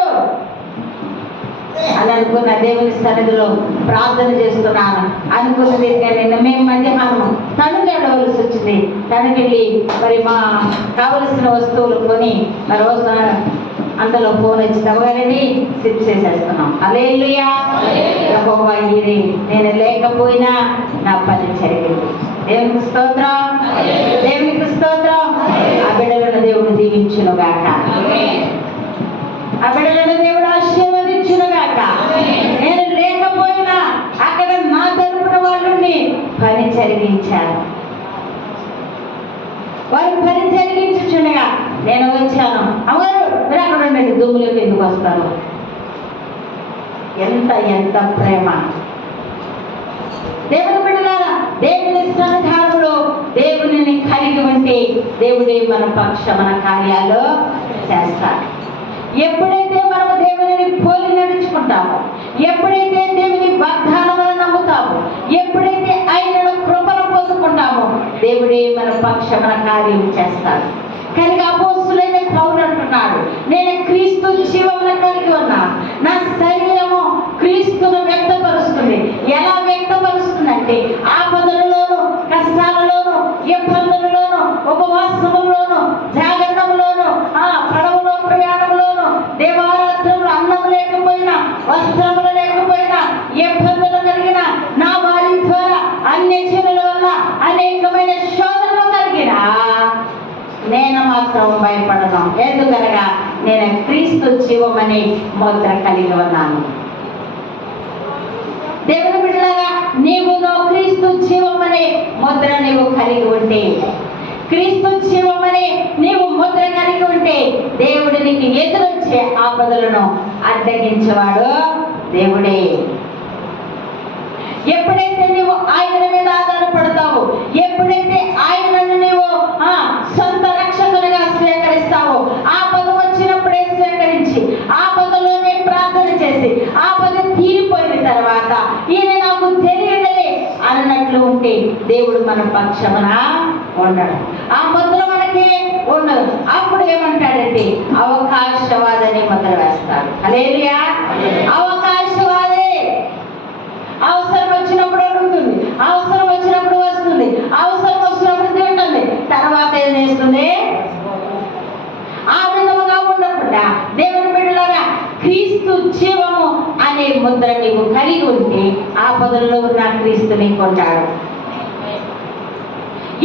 అని అనుకున్న దేవుని సన్నిధిలో ప్రార్థన చేస్తున్నాను. అనుకున్నది నిన్న మేము మధ్యాహ్నం తణుకెళ్ళవలసి వచ్చింది. తణుకెళ్ళి మరి మా కావలసిన వస్తువులు కొని మరి అంతలో ఫోన్ వచ్చి తవ్వగారండి సిప్ చేసేస్తున్నాం. హల్లెలూయా. యెహోవా ఈరే, నేను లేకపోయినా నా పని జరిగింది. దేవునికి స్తోత్రం, దేవునికి స్తోత్రం. ఆ బిడ్డలను దేవుడు దీవించునుగాక, ఆ బిడ్డలను దేవుడు ఆశీర్వదించునుగాక. నేను లేకపోయినా అక్కడ నా తరపున వాళ్ళని పని జరిగించాను. నేను వచ్చాను. అమ్మగారు మీరు అక్కడ ఉండండి, దుమ్ములోకి ఎందుకు వస్తారు? ఎంత ఎంత ప్రేమ! దేవుని బిడ్డలారా, దేవుని సన్నిధానంలో దేవునిని కలిగి ఉంటే దేవుడే మన మన కార్యాలు చేస్తాడు. ఎప్పుడైతే మనం దేవునిని పోలి నడుచుకుంటామో, ఎప్పుడైతే దేవుని వాగ్దానములను నమ్ముతామో, ఎప్పుడైతే ఆయనను కృపను పొందుకుంటామో దేవుడే మన కార్యం చేస్తాడు. కనుక అపోస్తులైన పౌలు అంటున్నాడు, నేను క్రీస్తు జీవమును కలిగి ఉన్నా, నా శరీరము క్రీస్తును వ్యక్తపరుస్తుంది. ఎలా వ్యక్తపరుస్తుందంటే ఆపదలలోను, కష్టాలలోను, ఇబ్బందులలోను, ఉపవాసములోను, జాగ్రత్తలోను, పడవలో ప్రయాణంలోను, దేవారాత్రంలో అన్నం లేకపోయినా, వస్త్రములు లేకపోయినా, ఇబ్బందులు కలిగిన నా వారి ద్వారా అన్యజనుల వల్ల అనేకమైన శోధనలు కలిగిన నేను మాత్రం భయపడను. ఎందుకనగా నేను క్రీస్తు జీవమనే ముద్ర కలిగి ఉన్నాను. దేవుని బిడ్డలారా, నీవులో క్రీస్తు జీవమనే ముద్ర నీవు కలిగి ఉంటే, క్రీస్తు జీవమనే నీవు ముద్ర కలిగి ఉంటే దేవుడు నీకు ఎదురొచ్చే ఆపదలను అడ్డగించేవాడు దేవుడే. ఎప్పుడైతే నీవు ఆయన మీద ఆధారపడతావో, ఎప్పుడైతే ఆయనను నీవు సొంత రక్షకునిగా స్వీకరిస్తావో, ఆపద వచ్చినప్పుడే స్వీకరించి ఆపదలోనే ప్రార్థన చేసి ఆపద తీరిపోయిన తర్వాత ఈయన నాకు తెలియదలే అన్నట్లు ఉంటే దేవుడు మన పక్షమున ఉండడు. ఆ ముద్ర మనకి ఉండదు. అప్పుడు ఏమంటాడంటే అవకాశవాదని ముద్ర వేస్తాడు. హల్లెలూయా! అవకాశవాదే. అవసరం వచ్చినప్పుడు అడుగుతుంది, అవసరం వచ్చినప్పుడు వస్తుంది, అవసరం వచ్చినప్పుడు తింటుంది, తర్వాత ఏం చేస్తుంది? ఆ విధముగా ఉండకుండా దేవుని బిడ్డలారా, క్రీస్తు జీవము అనే ముద్ర నీవు కలిగి ఉంటే ఆపదల్లో ఉన్న క్రీస్తు నీకుంటాడు.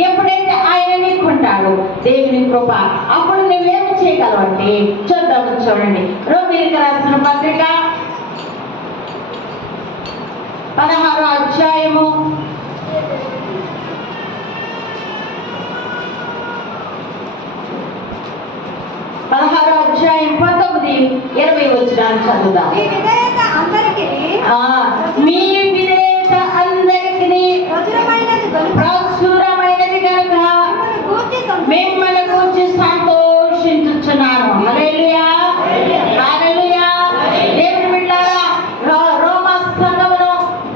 ఎప్పుడైతే ఆయన నీకుంటాడో దేవుని కృప, అప్పుడు నువ్వేమి చేయగలవు అంటే చూద్దాము. చూడండి, రోమీయులకు రాసిన పత్రిక 16వ అధ్యాయము 19-20 వచనాలు చదువుదాం. మీ విధేయత అందరికీ ప్రచురమైనది కనుక మిమ్మల్ని గూర్చి సంతోషించుచున్నాను. హల్లెలూయా! హల్లెలూయా! దేవుని బిడ్డలారా, రోమా సంఘమును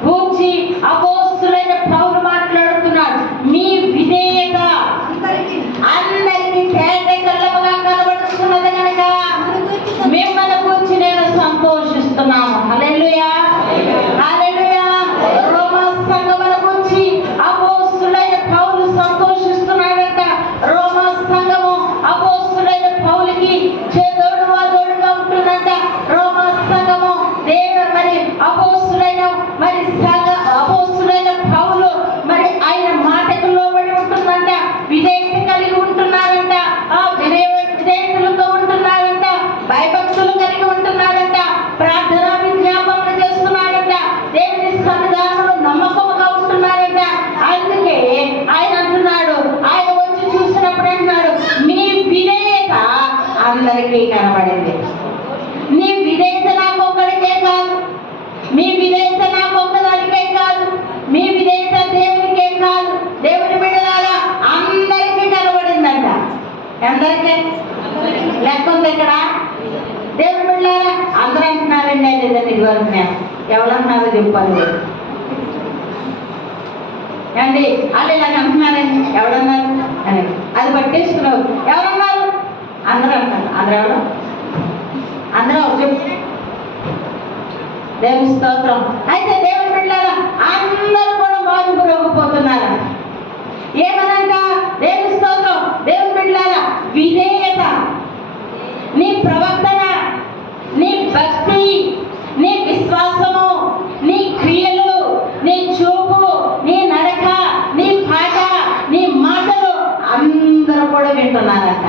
గూర్చి అపోస్తులైన పౌలు మాట్లాడుతున్నాడు. మీ విధేయత అందరికీ తేటతెల్లముగా కనబడుతున్నది కనుక మిమ్మల్ని గూర్చి నేను సంతోషిస్తున్నాను. హల్లెలూయా! హల్లెలూయా! రోమా సంఘమును గూర్చి అపోస్తులైన పౌలు సంతోషిస్తున్నాడంట. రోమా సంఘము అపోస్తులైన పౌలుకి చేదోడు వాదోడుగా ఉంటుందంట. రోమా సంఘము మరి అపోస్తులైన పౌలు మరి ఆయన మాటకు లోబడి ఉంటుందంట. విధేయత కలిగి ఉంటున్నారంట. విధేయతలతో ఉంటున్నారంట. భయభక్తులు కలిగి ఉంటున్నారంట. ప్రార్థన విజ్ఞాపనలు చేస్తున్నారంట. దేవుని సన్నిధానంలో నమ్మకంగా ఉంటున్నారంట. అందుకే ఆయన అంటున్నాడు, ఆయన వచ్చి చూసినప్పుడు అంటున్నాడు, మీ విధేయత అందరికీ కనబడింది. నీ విధేయత నాకు ఒక్కడికే కాదు, మీ విధేయత నాకు ఒక్కదానికే కాదు, మీ విధేయత దేవునికే కాదు. దేవుని బిడ్డలారా, అందరికీ కనబడిందంట. అందరికీ లెక్క ఉంది ఇక్కడ. దేవుని బిడ్డలారా, అందరూ అంటున్నారండి లేదండి. ఇదివరకు నేను ఎవరన్నారో చెప్పాలి అండి. వాళ్ళు ఇలాగ అంటున్నారండి, ఎవరన్నారు అని అది పట్టేసుకున్నావు. ఎవరన్నారు? అందరూ అంటారు. అందరూ ఎవరు? అందరూ చెప్పు. దేవుని స్తోత్రం. అయితే దేవుని బిడ్డలారా, అందరూ కూడా మారుమోగిపోతున్నారు. ఏమనంట? దేవుని స్తోత్రం. దేవుని బిడ్డలారా, విధేయత, నీ ప్రవర్తన, నీ భక్తి, నీ విశ్వాసము, నీ క్రియలు, నీ చూపు, నీ నడక, నీ పాట, నీ మాటలు అందరూ కూడా వింటున్నారంట.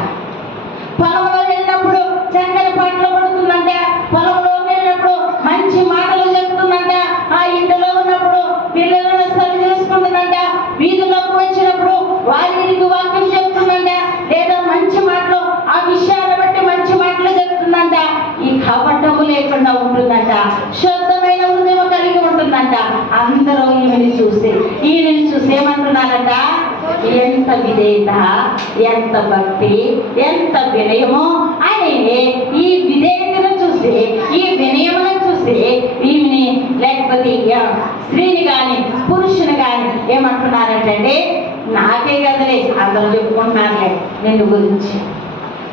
పొలంలో వెళ్ళినప్పుడు చక్కని పాటలు పడుతుందంట. పొలంలో వెళ్ళినప్పుడు మంచి మాటలు చెప్తుందంట. ఆ ఇంటిలో ఉన్నప్పుడు పిల్లలను సరి చేసుకుంటుందంట. వీధిలోకి వచ్చినప్పుడు వారికి వాక్యం చెప్తుందంట. లేదా మంచి మాటలు అవి అందరూ ఈమెని చూసి ఏమంటున్నారట, ఎంత విధేయత, ఎంత భక్తి, ఎంత వినయమో అని ఈ విధేయతను చూసి, ఈ వినయమును చూసి ఈమెని, లేకపోతే స్త్రీని కానీ పురుషుని కానీ ఏమంటున్నారంటే, నాకే కదలే అందరూ చెప్పుకుంటున్నారులే నిన్ను గురించి,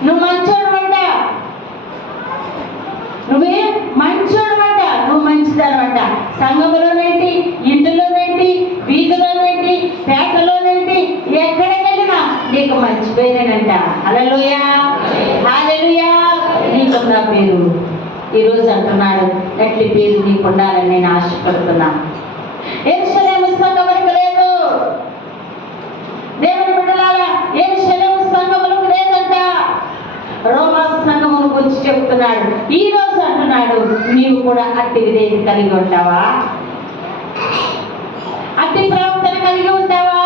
నువ్వు మంచోడమంట, నువ్వే మంచోడమంట, నువ్వు మంచిదనమాట. సంఘములోనేంటి, ఇంటిలోనేంటి, వీధిలోనేంటి, పేటలోనేంటి, ఎక్కడికెళ్ళినా నీకు మంచి పేరేనంట. హల్లెలూయా, హల్లెలూయా. నీకున్న పేరు ఈరోజు అంటున్నాడు, ఎట్టి పేరు నీకు ఉండాలని నేను ఆశపడుతున్నాను. యెరూషలేము సంఘములకు లేదు, దేవుని బిడ్డలారా, యెరూషలేము సంఘములకు లేదంట. రోమా సంఘమును గురించి చెప్తున్నాడు. ఈ రోజు అంటున్నాడు, నీవు కూడా అట్టి విధేయత కలిగి ఉంటావా? అట్టి ప్రవర్తన కలిగి ఉంటావా?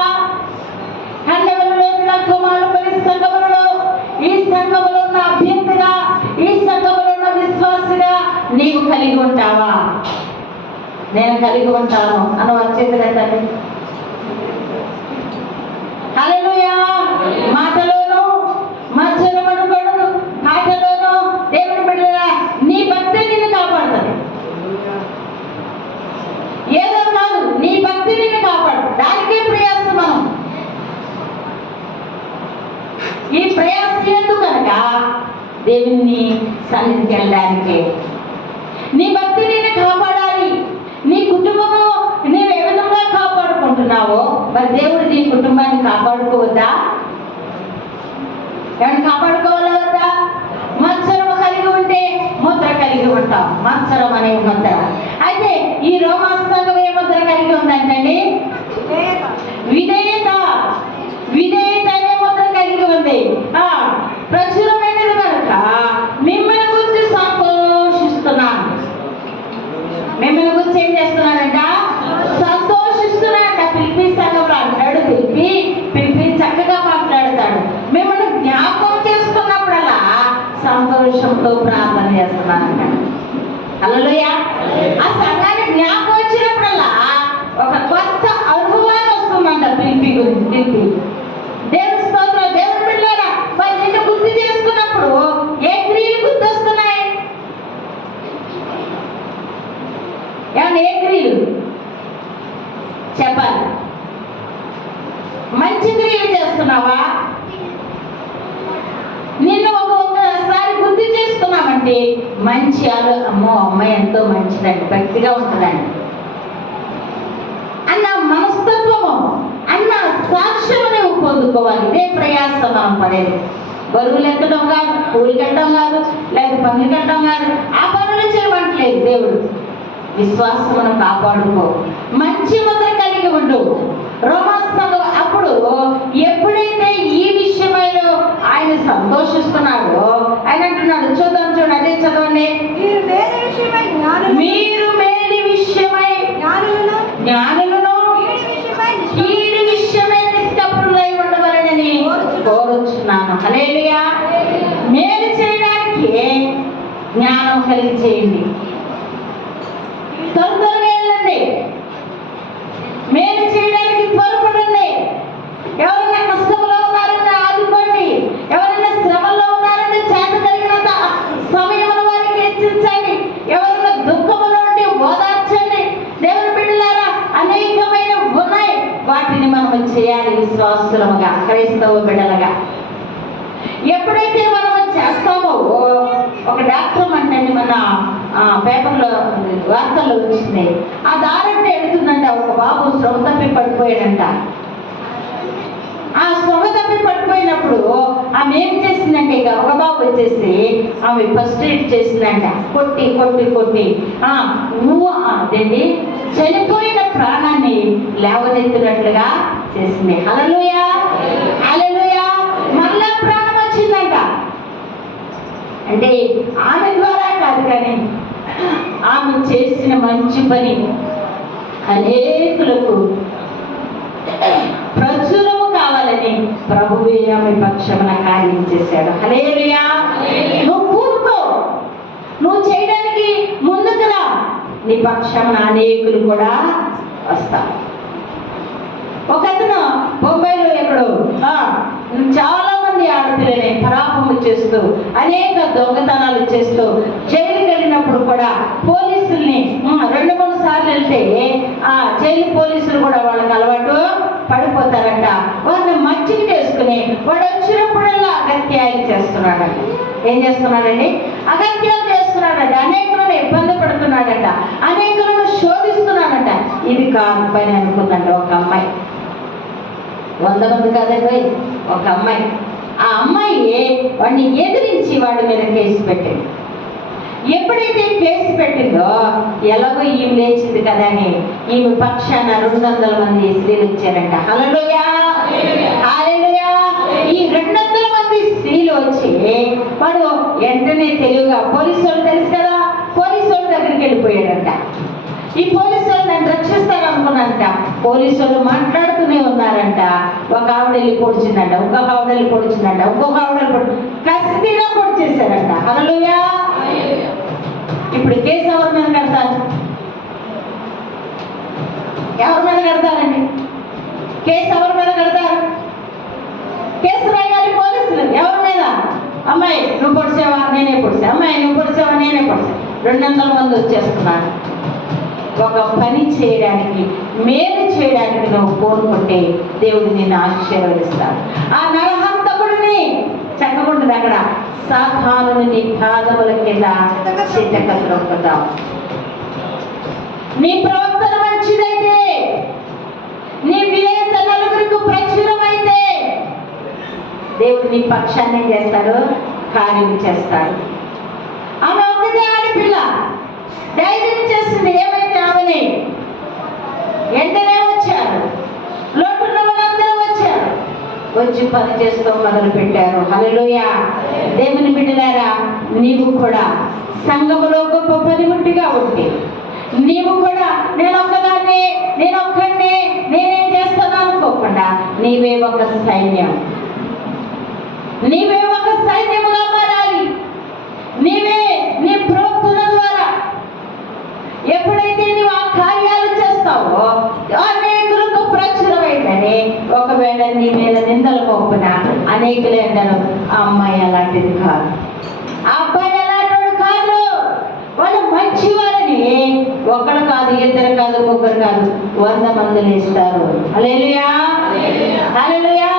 హన్నెవరిలో ఉన్న కుమారుపరి సంఘములలో, ఈ సంఘములో ఉన్న అభ్యర్థిగా, ఈ సంఘములో ఉన్న విశ్వాసిగా నీవు కలిగి ఉంటావా? నేను కలిగి ఉంటాను అని వచ్చేదండి. హల్లెలూయా. మాటలోను, మధ్యలోను, పాటలోను దేవుని బిడ్డలారా, నీ భక్తి నిన్ను కాపాడుతుంది. ఏదో కాదు, నీ భక్తి నిన్ను కాపాడు. దానికే ప్రయాసం మనం. ఈ ప్రయాసం ఎందుకు కనుక దేవుని సన్నిధికి వెళ్ళడానికి. నీ భక్తి నిన్ను కాపాడాలి. నీ కుటుంబము నీవు ఏ విధంగా కాపాడుకుంటున్నావో మరి దేవుడు నీ కుటుంబాన్ని కాపాడుకోవద్దా? ఏమన్నా కాపాడుకోవాలా వద్దా? మత్సరం కలిగి ఉంటే ముద్ర కలిగి ఉంటాం, మత్సరం అనే ముద్ర. అయితే ఈ రోమా సంఘం ఏ ముద్ర కలిగి ఉందంటండి? విధేయత. విధేయత అనే ముద్ర కలిగి ఉంది. ప్రచురమైనది కనుక మిమ్మల్ని గురించి సంతోషిస్తున్నాను. మిమ్మల్ని గురించి ఏం చేస్తున్నాడంట? సంతోషిస్తున్నాడంట. పిలిపి సంఘంలో అంటాడు, పిలిపి చక్కగా మాట్లాడతాడు. మిమ్మల్ని జ్ఞాపకం చేసుకున్నప్పుడల్లా సంతోషంతో ప్రార్థన చేస్తున్నానంట. హల్లెలూయా. ఆ సంఘాన్ని జ్ఞాపకం వచ్చినప్పుడల్లా ఒక కొత్త అనుభవాన్ని వస్తుందంట. పిలిపి గురించి దేవుని స్తోత్రం. దేవుని బిడ్డలారా, మరి నిన్ను గుర్తు చేసుకున్నప్పుడు ఏ క్రియలు గుర్తొస్తున్నాయి? ఏమన్నా ఏ క్రియలు చెప్పాలి? మంచి క్రియలు చేస్తున్నావా? నిన్ను ఒక్కసారి గుర్తు చేసుకున్నామంటే మంచి అమ్మో అమ్మాయి ఎంతో మంచిదండి, భక్తిగా ఉంటుందండి అన్న మనస్తత్వము, అన్న సాక్ష్యము నువ్వు పొందుకోవాలి. ఇదే ప్రయాసం మనం పడేది. బరువులు ఎత్తడం కాదు, పూలు కట్టడం కాదు, లేదా పనులు కట్టడం కాదు. ఆ పనులు చేయమంటలేదు దేవుడు. విశ్వాసమును కాపాడుకో, మంచి ముద్ర కలిగి ఉండు. రోమా సంఘం అప్పుడు ఎప్పుడైతే ఈ విషయమైన ఆయన సంతోషిస్తున్నాడో ఆయన అంటున్నాడు, చూద్దాం చూడండి, అదే చదవండి. మీరు మేలు విషయమై జ్ఞానులను కీడు విషయమై నిష్కపటులై ఉండవలెనని కోరుచున్నాను. హల్లెలూయా. మేలు చేయడానికి జ్ఞానం కలిగి చేయండి. త్వరగా వెళ్ళండి. మేలు చేయడానికి త్వరపడండి. ఎవరైనా కష్టంలో ఉన్నారంటే ఆదుకోండి. ఎవరైనా శ్రమలో ఉన్నారంటే చేత కలిగినంత సమయంలో వారికి హెచ్చించండి. ఎవరైనా దుఃఖంలో ఉంటే ఓదార్చండి. దేవుని బిడ్డలారా, అనేకమైన ఉన్నాయి. వాటిని మనం చేయాలి విశ్వాసులముగా, క్రైస్తవ బిడ్డలుగా. ఎప్పుడైతే మనం చేస్తామో, ఒక డాక్టర్ అంటే మన పేపర్లో వార్తల్లో వచ్చింది. ఆ దారంటే ఎడుతుందంట. ఒక బాబు శ్రమ తప్పి పడిపోయాడంట. ఆ శ్రమ తప్పి పడిపోయినప్పుడు ఆమె ఏం చేసిందంటే, ఇక ఒక బాబు వచ్చేసి ఆమె ఫస్ట్ ఎయిడ్ చేసిందంట. కొట్టి కొట్టి కొట్టి అదేంటి చనిపోయిన ప్రాణాన్ని లేవనెత్తినట్లుగా చేసింది. హల్లెలూయా, హల్లెలూయా. మళ్ళా ప్రాణం వచ్చిందంట. అంటే ఆమె ద్వారా కాదు, కానీ ఆమె చేసిన మంచి పని అనేకులకు ప్రచురము కావాలని ప్రభువే ఆమె పక్షమున కార్యం చేశాడు. హల్లెలూయా. నువ్వు కూర్చో, నువ్వు చేయడానికి ముందుకు రా. నీ పక్షమున అనేకులు కూడా వస్తాం. ఒకతను బొంబాయిలో ఎక్కడో చాలా మంది ఆడపిల్లని పరాపము చేస్తూ అనేక దొంగతనాలు చేస్తూ జైలుకి వెళ్ళినప్పుడు కూడా పోలీసుల్ని 2-3 సార్లు వెళ్తే ఆ జైలు పోలీసులు కూడా వాళ్ళకి అలవాటు పడిపోతారంట. వాళ్ళని మచ్చికి చేసుకుని వాడు వచ్చినప్పుడల్లా అగత్యాలు చేస్తున్నాడంట. ఏం చేస్తున్నాడండి? అగత్యాలు చేస్తున్నాడంట. అనేకులను ఇబ్బంది పడుతున్నాడంట. అనేకులను శోధిస్తున్నాడంట. ఇది కాదు పని అనుకుందంట ఒక అమ్మాయి. 100 మంది కాదండి, ఒక అమ్మాయి. ఆ అమ్మాయి వాడిని ఎదిరించి వాడి మీద కేసు పెట్టింది. ఎప్పుడైతే కేసు పెట్టిందో ఎలాగో ఈమె లేచింది కదా అని ఈమె పక్షాన 200 మంది స్త్రీలు వచ్చారంట. హల్లెలూయా, హల్లెలూయా. ఈ 200 మంది స్త్రీలు వచ్చి వాడు వెంటనే తెలివిగా పోలీసు వాళ్ళు తెలుసు కదా, పోలీసు వాళ్ళ దగ్గరికి వెళ్ళిపోయాడంట. ఈ పోలీసు వాళ్ళు నన్ను రక్షిస్తారనుకున్నారంట. పోలీసు వాళ్ళు మాట్లాడుతూనే ఉన్నారంట. ఒక ఆవిడ వెళ్ళి పొడిచిందంట, ఇంకొక ఆవిడ వెళ్ళి పొడిచిందంట, ఇంకొక ఆవిడ కసిగా పొడిచేశారంట. హల్లెలూయా. ఇప్పుడు కేసు ఎవరి మీద కడతారు? ఎవరి మీద కడతారండి? కేసు ఎవరి మీద కడతారు? కేసు రాయాలి పోలీసులు. ఎవరి మీద? అమ్మాయి నువ్వు పొడిచావా? నేనే పొడిచా. అమ్మాయి నువ్వు పొడిచావా? నేనే పొడిచా. 200 మంది వచ్చేస్తున్నారు. ఒక పని చేయడానికి, మేలు చేయడానికి నువ్వు కోరుకుంటే దేవుడు నిన్ను ఆశీర్వదిస్తాడు. ఆ నరహంతకుడిని చక్కకుంటుంది అక్కడ, సాతానుని నీ పాదముల కింద చిత్తకత్రొక్కుతాం. నీ ప్రవర్తన మంచిదైతే, నీ విధేయత నలుగురికి ప్రచురమైతే దేవుడు నీ పక్షాన్ని ఏం చేస్తాడు? కార్యం చేస్తాడు. ఆమె ఒక్కటే ఆడపిల్ల ధైర్యం చేస్తుంది. ఏమైతే ఆమెని వెంటనే వచ్చారు, లోటున్న వాళ్ళందరూ వచ్చారు, వచ్చి పని చేస్తూ మొదలు పెట్టారు. హల్లెలూయా. దేవుని బిడ్డలారా, నీవు కూడా సంఘములో గొప్ప పనిముట్టిగా ఉంటే, నీవు కూడా నేను ఒక్కదాన్ని, నేను ఒక్కడిని, నేనేం చేస్తాను అనుకోకుండా నీవే ఒక సైన్యం, నీవే ఒక సైన్యముగా మారాలి. నీవే నీ ప్రవక్తల ద్వారా ఎప్పుడైతే నీవు ఆ కార్యాలు చేస్తావో అనేకులకు ప్రచురమైందని, ఒకవేళ నీ మీద నిందలు మోపున అనేకులు అంటారు ఆ అమ్మాయి అలాంటిది కాదు, ఆ అబ్బాయి అలాంటి కాదు, వాళ్ళు మంచి వారిని ఒకరు కాదు, 2 కాదు, 3 కాదు, 100 మందిని ఇస్తారు. హల్లెలూయా, హల్లెలూయా.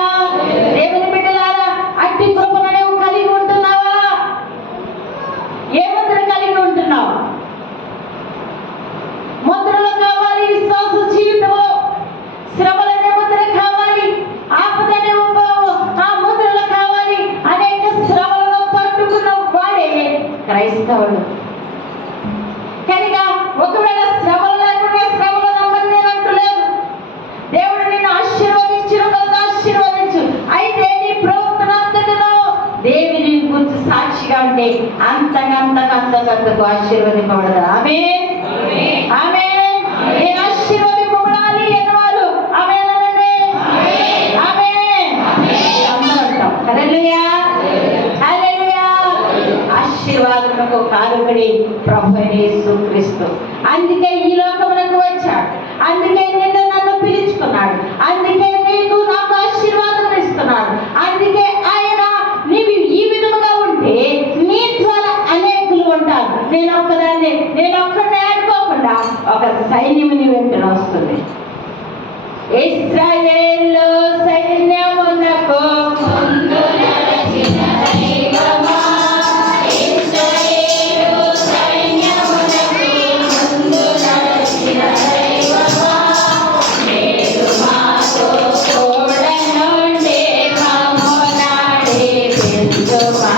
దేవుని బిడ్డలారా, అట్టి కృపను నువ్వు కలిగి ఉంటున్నావా? ఏ ముద్ర కలిగి ఉంటున్నావు? ముద్రలు కావాలి విశ్వాస జీవితంలో, శ్రమలనే ముద్ర కావాలి, ఆపదనే ఆ ముద్రలు కావాలి. అనేక శ్రమలను పట్టుకున్న వాడే క్రైస్తవుడు. కనుక ఒకవేళ శ్రమలు లేకుండా శ్రమలు నమ్మనేనంటూ లేదు. దేవుడు నిన్ను ఆశీర్వదించిన కదా, ఆశీర్వదించు. అయితే నీ ప్రవర్తన అంతటిలో దేవుని గురించి సాక్షిగా ఉంటే అంతకంతకు ఆశీర్వదింపబడదు. ఆమేన్, ఆమేన్. నేను ఆశీర్వదింపబడాలి అన్నవారు ఆమేన్ అనండి. ఆమేన్. అందరం హల్లెలూయా, హల్లెలూయా. ఆశీర్వాదములకు కారకుడి ప్రభువైన యేసుక్రీస్తు. అందుకే ఈ లోకమునకు వచ్చాడు, అందుకే నిన్ను నన్ను పిలుచుకున్నాడు, అందుకే నీకు నాకు ఆశీర్వాదం ఇస్తున్నాడు. అందుకే ఆయన నీవు ఈ విధముగా ఉంటే నీ ద్వారా అనేకులు ఉంటారు. నేను ఒక్కదాన్ని, నేను ఒక్కడిని ఆడుకోకుండా ఒక సైన్యముని వెంటనే వస్తుంది. ఇశ్రాయేలు సైన్యమునకు ముందు నడిచిన దైవమా, ఇశ్రాయేలు సైన్యమునకు ముందు నడిచిన దైవమా, నేడు మాతో తోడనుండి మమ్ము నడిపించుమా,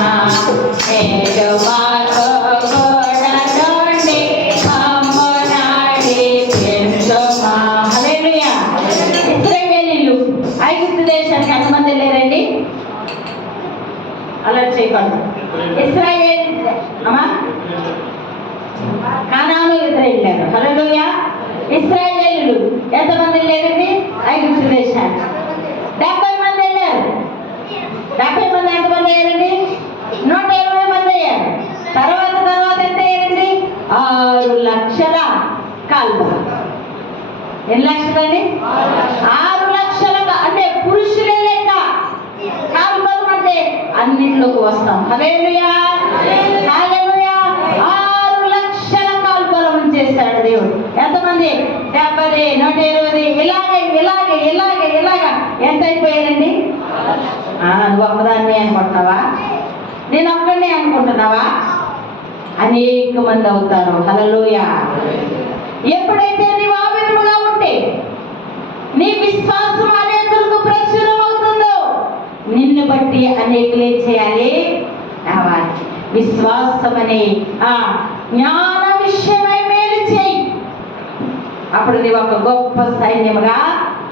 నేడు మాతో తోడనుండి మమ్ము నడిపించుమా. హల్లెలూయా. ఇశ్రాయేలీయులు ఐగుప్తు దేశానికి ఎంతమంది వెళ్ళారండి? అలర్ట్ చేయకండి. ఇశ్రాయేల్ అమ్మా కానాను ఎదురు వెళ్ళారు. హల్లెలూయా. ఇశ్రాయేలీయులు ఎంతమంది వెళ్ళారండి? ఐగుప్తు దేశానికి 70 మంది వెళ్ళారు. 70 మంది ఎంతమంది అయ్యారండి? 120 మంది అయ్యారు. తర్వాత ఎంత అయ్యారండి? 6 లక్షల కాల్వ. ఎన్ని లక్షలండి? 6 లక్షలుగా, అంటే పురుషులే లెక్క. కాల్బలం అంటే అన్నింటిలోకి వస్తాం. హల్లెలూయా, హల్లెలూయా. 6 లక్షల కాల్బలం చేశాడు దేవుడు. ఎంతమంది? 70, 120, ఇలాగే ఎంత అయిపోయారండి? నువ్వు ఒక్కదాన్ని అనుకుంటున్నావా? నేను ఒక్కడినే అనుకుంటున్నావా? అనేక మంది అవుతారు. హల్లెలూయా. ఎప్పుడైతే నీవు ఆ విధముగా ఉంటే నీ విశ్వాసం అనేకులకు ప్రచురం అవుతుందో నిన్ను బట్టి అనేకులు ఏం చేయాలి? రావాలి. విశ్వాసం అనే జ్ఞాన విషయమై మేలు చేయి. అప్పుడు నీవు ఒక గొప్ప సైన్యముగా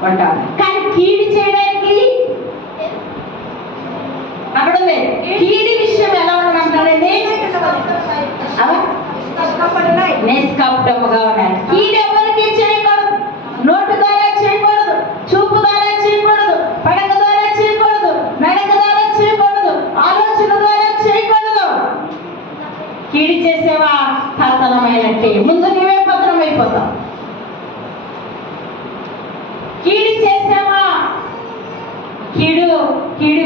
ఉంటావు. కానీ కీడు చేయడానికి అక్కడ ఉంది. కీడి విషయం ఎలా ఉండమంటాడండి? నిష్కపటముగా ఉండాలి. కీడు ఎవరికి చేయకూడదు. నోటు ద్వారా చేయకూడదు, చూపు ద్వారా చేయకూడదు, పడక ద్వారా చేయకూడదు, నడక ద్వారా చేయకూడదు, ఆలోచన ద్వారా చేయకూడదు. కీడు చేసేవా పతనమైనట్టే. ముందు నీవే పతనం అయిపోతావు. కీడు చేసావా కీడు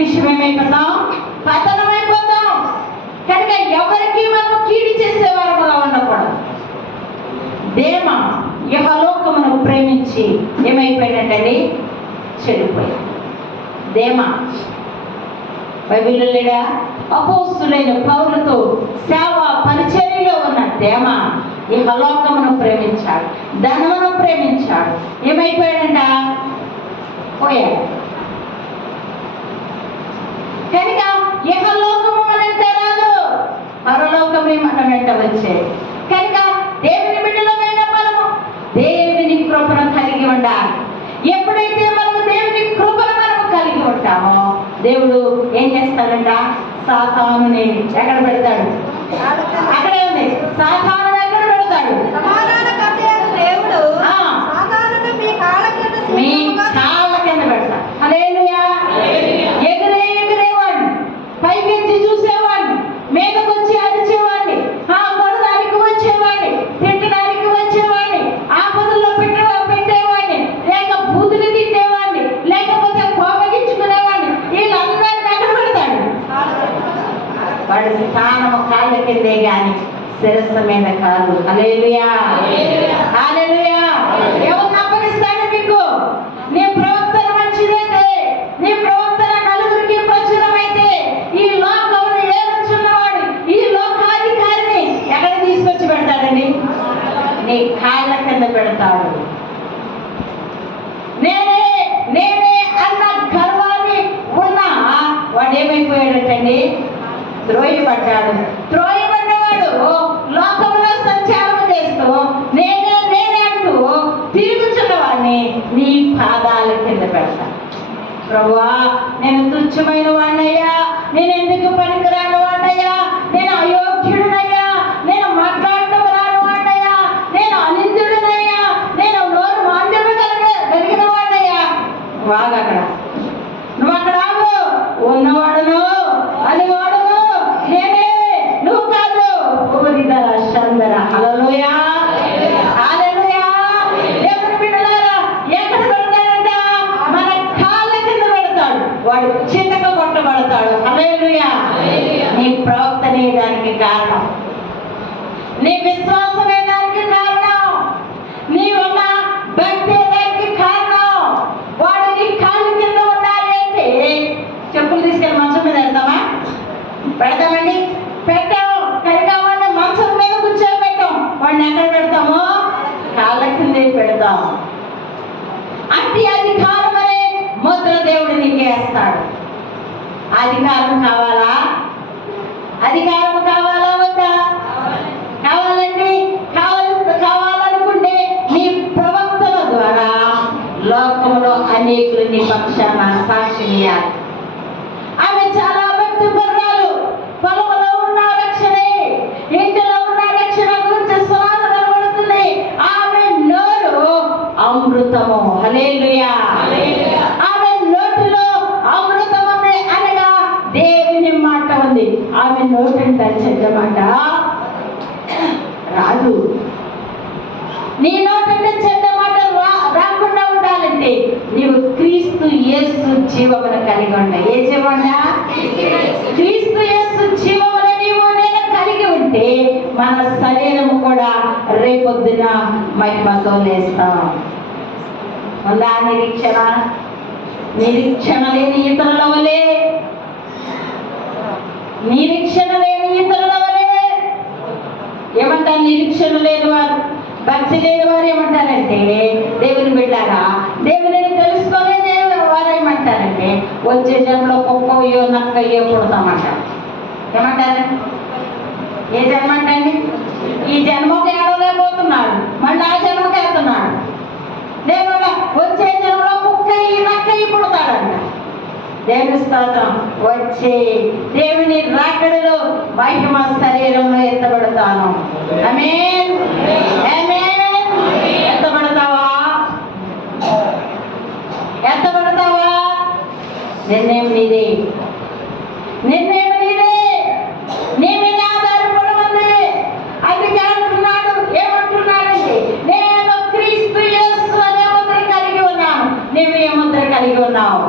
విషయం ఏమైపోతాం? పతనమైపోతాం. కనుక ఎవరికి మనం కీడు చేసేవారుగా ఉండకూడదు. దేమ యెహోలోకమును ప్రేమించి ఏమైపోయినట్టండి? చెడిపోయాడు. దేమ బైబిల్లో లేడా? అపోస్తులైన పౌలుతో సేవా పరిచర్యలో ఉన్న దేమ యెహోలోకమును ప్రేమించాడు, ధనమును ప్రేమించాడు. ఏమైపోయాడంట? పోయాడు. కనుక యెహోలోకము అనంటే రాదు, పరలోకమే మన వెంట వచ్చేది. కనుక దేవుని బిడ్డలమైన మనము దేవుని కృపను కలిగి ఉండాలి. ఎప్పుడైతే మనము దేవుని కృపను మనము కలిగి ఉంటామో దేవుడు ఏం చేస్తాడంట? సాతానుని ఎక్కడ పెడతాడు? అక్కడే ఉంది. సాతాను ఎక్కడ పెడతాడు? దేవుడు మీ కాళ్ళ కింద పెడతాడు. హల్లెలూయా. ఎగిరేవాడిని, పైకెత్తి చూసేవాడిని, మీదకు వచ్చి అరిచేవాడిని, కొడడానికి వచ్చేవాడిని, తిట్టడానికి వచ్చేవాడిని, ఆపదల్లో పెట్టేవాడిని, లేక బూతులు తిట్టేవాడిని, లేకపోతే కోపగించుకునేవాడిని, వీళ్ళందరినీ ఎక్కడ పెడతాడు? వాడి స్థానము కాళ్ళ కిందే గాని శిరస్సు మీద కాదు. హల్లెలూయా, హల్లెలూయా. ఎవరిని అప్పగిస్తాడు మీకు? నీ ప్రవర్తన మంచిదైతే, నీ ప్రవర్తన నలుగురికి ప్రచురమైతే, ఈ లోకంలో ఏలుచున్నవాడు, ఈ లోకాధికారిని ఎక్కడ తీసుకొచ్చి పెడతాడండి? నీ కాళ్ళ కింద పెడతాడు. నేనే అన్న గర్వాన్ని ఉన్నా వాడు ఏమైపోయాడటండి? త్రోయబడ్డాడు. త్రోయబడ్డవాడు లోకంలో సంచారం చేస్తూ నేనే అంటూ తిరుగుతున్న వాడిని నీ పాదాల కింద పెడతాను. ప్రభువా, నేను తుచ్చమైన వాడినయ్యా, నేను ఎందుకు పనికిరాని వాడినయ్యా, నేను అయోగ్యుడినయ్యా, నేను మాట్లాడటం రాని వాడినయ్యా, నేను అనిందుడినయ్యా, నేను నోరు మాంద్యము కలిగిన వాడినయ్యా. వాగా అక్కడ, నువ్వు అక్కడ ఆగు. ఉన్నవాడును అనివాడును నేనే, నువ్వు కాదు. హల్లెలూయా, హల్లెలూయా. దేవుని బిడ్డలారా, ఎక్కడ పెడతాడంట? మన కాళ్ళ కింద పెడతాడు. వాడు చితక కొట్టబడతాడు. హల్లెలూయా. నీ ప్రవర్తనే దానికి కారణం, నీ విశ్వాసమే దానికి కారణం, నీ ఉన్న భక్తి దానికి కారణం. వాడు నీ కాళ్ళ కింద ఉండాలి అంటే చెప్పులు తీసుకెళ్ళి మంచం మీద పెడతామా? పెడతామండి? పెట్టాము. కనుక వాడిని మంచం మీద కూర్చోబెట్టాం. వాడిని ఎక్కడ పెడతామో? కాళ్ళ కిందే పెడతాం. అంటే అధికారం అనే ముద్ర దేవుడు నీకు వేస్తాడు. అధికారం కావాలా? అధికారం కావాలా వద్దా? కావాలండి. కావాలనుకుంటే నీ ప్రవర్తన ద్వారా లోకంలో అనేకులు నీ పక్షాన సాక్షియాలి. ఆమె చాలా భక్తి పరురాలు. పొలంలో ఉన్న రక్షణే, ఇంటిలో ఉన్న రక్షణ గురించి స్వార్థ కనబడుతుంది. ఆమె నోరు అమృతము. హల్లెలూయా. ఆమె నోటిలో అమృతం ఉంది అనగా దేవుని మాట ఉంది. ఆమె నోటంట చెడ్డ మాట రాదు. నీ నోటంటే చెడ్డ మాట జీవమును కలిగి ఉంటాయి. ఏ జీవమునా? క్రీస్తు యేసు జీవమును నీవు నేను కలిగి ఉంటే మన శరీరము కూడా రేపొద్దున మహిమతో లేస్తాం. ఉందా నిరీక్షణ? నిరీక్షణ లేని ఇతరుల వలె, నిరీక్షణ లేని ఇతరుల వలె ఏమంటారు? నిరీక్షణ లేని వారు, భక్తి లేని వారు ఏమంటారంటే, దేవుని బిడ్డారా, దేవుని తెలుసుకొని వారు ఏమంటారంటే, వచ్చే జన్మలో కుక్కయ్యో నక్కయ్యో పుడతామంటారు. ఏమంటారు? ఏ జన్మ అంటండి? ఈ జన్మకి ఏడవలేకపోతున్నాడు, మళ్ళీ ఆ జన్మకి వెళ్తున్నాడు. దేవుడు వచ్చే జన్మలో కుక్కయ్యి నక్కయ్యి పుడతాడంట. దేవుని స్తోత్రం. వచ్చే దేవుని రాకడలో మహిమ శరీరంలో ఎత్తబడతాను. ఆమేన్, ఆమేన్. ఎత్తబడతావా? ఎత్తబడతావా? నిర్ణయం నీదే, నిర్ణయం నీదే, నీ మీద ఆధారపడి ఉంది. అందుకే అంటున్నాడు, ఏమంటున్నాడంటే, నేను క్రీస్తు యేసు అనే ముద్ర కలిగి ఉన్నాను. నీవు ఏ ముద్ర కలిగి ఉన్నావు?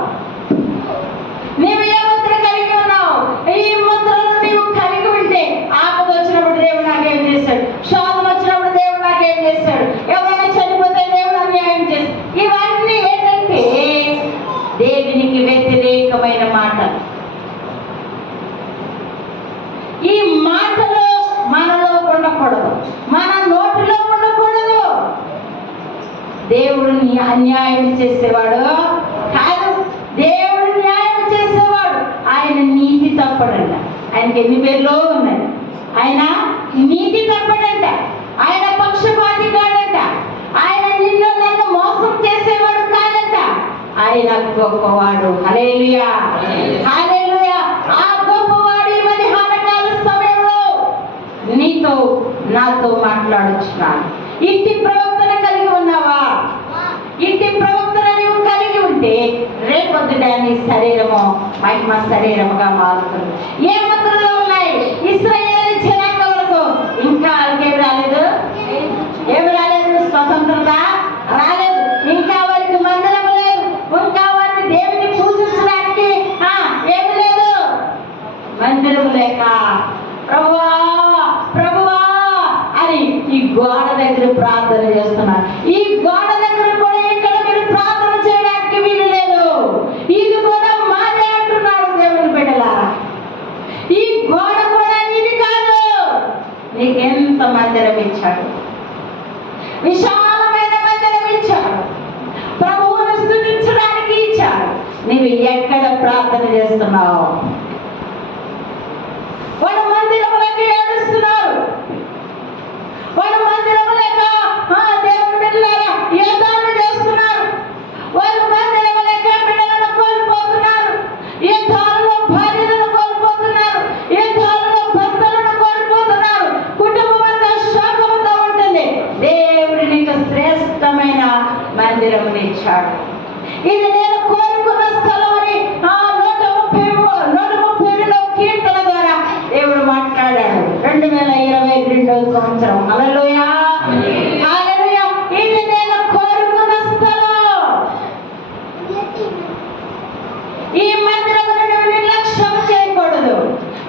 నీవు ఏ ముద్ర కలిగి ఉన్నావు? ఈ ముద్రను నీవు కలిగి ఉంటే ఆపద వచ్చినప్పుడు దేవుడు నాకేం చేశాడు, శోధన వచ్చినప్పుడు దేవుడు నాకేం చేశాడు, ఎవరైనా చనిపోతే దేవుడు అన్యాయం చేశాడు, ఇవన్నీ ఏంటంటే దేవునికి వ్యతిరేకమైన మాటలు. ఈ మాటలు మనలో ఉండకూడదు, మన నోటిలో ఉండకూడదు. దేవుడు అన్యాయం చేసేవాడు కాదు, దేవుడు న్యాయం చేసేవాడు. ఆయన నీతి తప్పడంట. ఆయనకి ఎన్ని పేర్లు ఉన్నాయి? ఆయన నీతి తప్పడంట, ఆయన పక్షపాతి కాడంట, ఆయన నిన్ను నన్ను మోసం చేసేవాడు కాదంట. ఆయన గొప్పవాడు. హల్లెలూయా, హల్లెలూయా. ఆ గొప్పవాడు ఈ మధ్యాహ్నకాల సమయంలో నీతో నాతో మాట్లాడుచున్నాడు. ఇంటి ప్రవక్తన కలిగి ఉన్నావా? ఇంటి ప్రవక్తన నీవు కలిగి ఉంటే రేపొద్దున నీ శరీరము మహిమ శరీరముగా మారుతుంది. ఏ ముద్రలు ఉన్నాయి? ఇశ్రాయేలు జనాంగములకు ఇంకా వాళ్ళకేమి రాలేదు, ఏమి రాలేదు, స్వతంత్రత రాలేదు, ఇంకా వారికి మందిరం లేదు, ఇంకా వారిని దేవుని పూజించడానికి ఏమి లేదు, మందిరం లేక ప్రభువా ప్రభువా అని ఈ గోడ దగ్గర ప్రార్థన చేస్తున్నారు. ఈ గోడ దగ్గర కూడా ఇక్కడ మీరు ప్రార్థన చేయడానికి వీలు లేదు. ఇది కూడా మాదే అంటున్నాడు దేవుని బిడ్డలారా. ఈ గోడ కూడా ఇది కాదు. నీకెంత మందిరం ఇచ్చాడు, విశాలమైన మందిరం ఇచ్చాడు, ప్రభువును స్తుతించడానికి ఇచ్చాడు. నీవు ఎక్కడ ప్రార్థన చేస్తున్నావు? వాళ్ళు మందిరములకి ఏడుస్తున్నారు, వాళ్ళు మందిరములేక దేవుని బిడ్డలారా యుద్ధాలు చేస్తున్నారు, వాళ్ళు మందిరములేక బిడ్డలను కోల్పోతున్నారు, యుద్ధాలలో భార్యలను కోల్పోతున్నారు, యుద్ధాలలో భర్తలను కోల్పోతున్నారు, కుటుంబం అంతా శోకముతో ఉంటుంది. దేవుడు నీకు శ్రేష్టమైన మందిరమును ఇచ్చాడు. ఇది నేను కోరుకున్న స్థలం అని 132 కీర్తన ద్వారా దేవుడు మాట్లాడాడు. 2022 సంవత్సరం. హల్లెలూయా, హల్లెలూయా. ఇది నేను కోరుకున్న స్థలం. ఈ మందిరమును నువ్వు నిర్లక్ష్యం చేయకూడదు.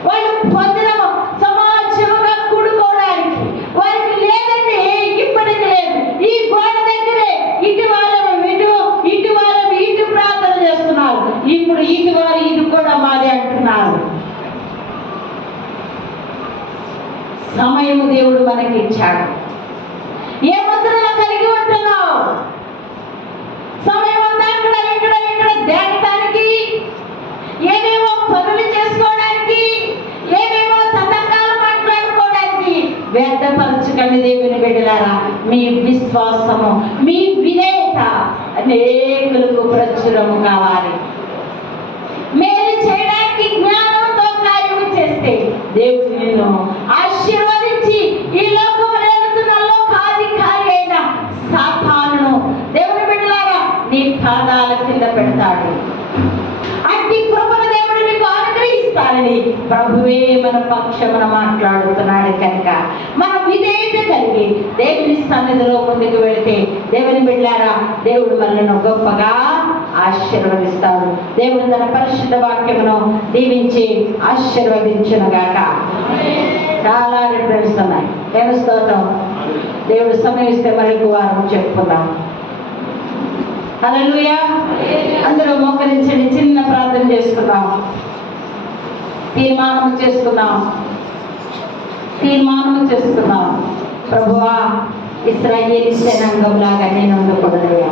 వాళ్ళు మందిరము సమాజముగా కూడుకోవడానికి వారికి లేదండి, ఇప్పటికి లేదు. ఈ గోడ దగ్గరే ఇటు వాళ్ళము ఇటు వాళ్ళము ఇటు ప్రార్థన చేస్తున్నారు. ఇప్పుడు ఇటు వారు ఇది కూడా మాదే అంటున్నారు. సమయము దేవుడు మనకి ఇచ్చాడు. ఏ ముద్రలో కలిగి ఉంటున్నావు? సమయం అంతా అక్కడ ఇక్కడ ఇక్కడ దేగటానికి, ఏమేమో పనులు చేసుకోవడానికి, ఏమేమో తతంగాలు మాట్లాడుకోవడానికి వ్యర్థపరచకండి దేవుని బిడ్డలారా. మీ విశ్వాసము, మీ విధేయత అనేకులకు ప్రచురము కావాలి. మేలు చేయడానికి జ్ఞానంతో కార్యము చేస్తే దేవుడు నిన్ను ఆశీర్వదించి ఈ లోకములో వెళుతున్న లోకాధికారి అయిన సాతానును దేవుని బిడ్డలారా నీ పాదాల కింద పెడతాడు. అట్టి కృపను దేవుడు నీకు అనుగ్రహిస్తానని ప్రభువే మన పక్షమున మాట్లాడుతున్నాడు కనుక మనం విధేయత కలిగి దేవుని సన్నిధిలో ముందుకు వెళితే దేవుని బిడ్డలారా దేవుడు మనల్ని గొప్పగా ఆశీర్వదిస్తాడు. దేవుడు తన పరిశుద్ధ వాక్యమును దీవించి ఆశీర్వదించునుగాక. చాలా రిఫరెన్స్ ఉన్నాయి. నేను స్తోత్రం. దేవుడు సమయం ఇస్తే మరొక వారం చెప్పుకుందాం. హల్లెలూయా. అందరూ మోకరించండి, చిన్న ప్రార్థన చేసుకుందాం. తీర్మానం చేసుకుందాం. ప్రభువా, ఇశ్రాయేలు జనాంగంలాగా నేను ఉండకూడదయ్యా.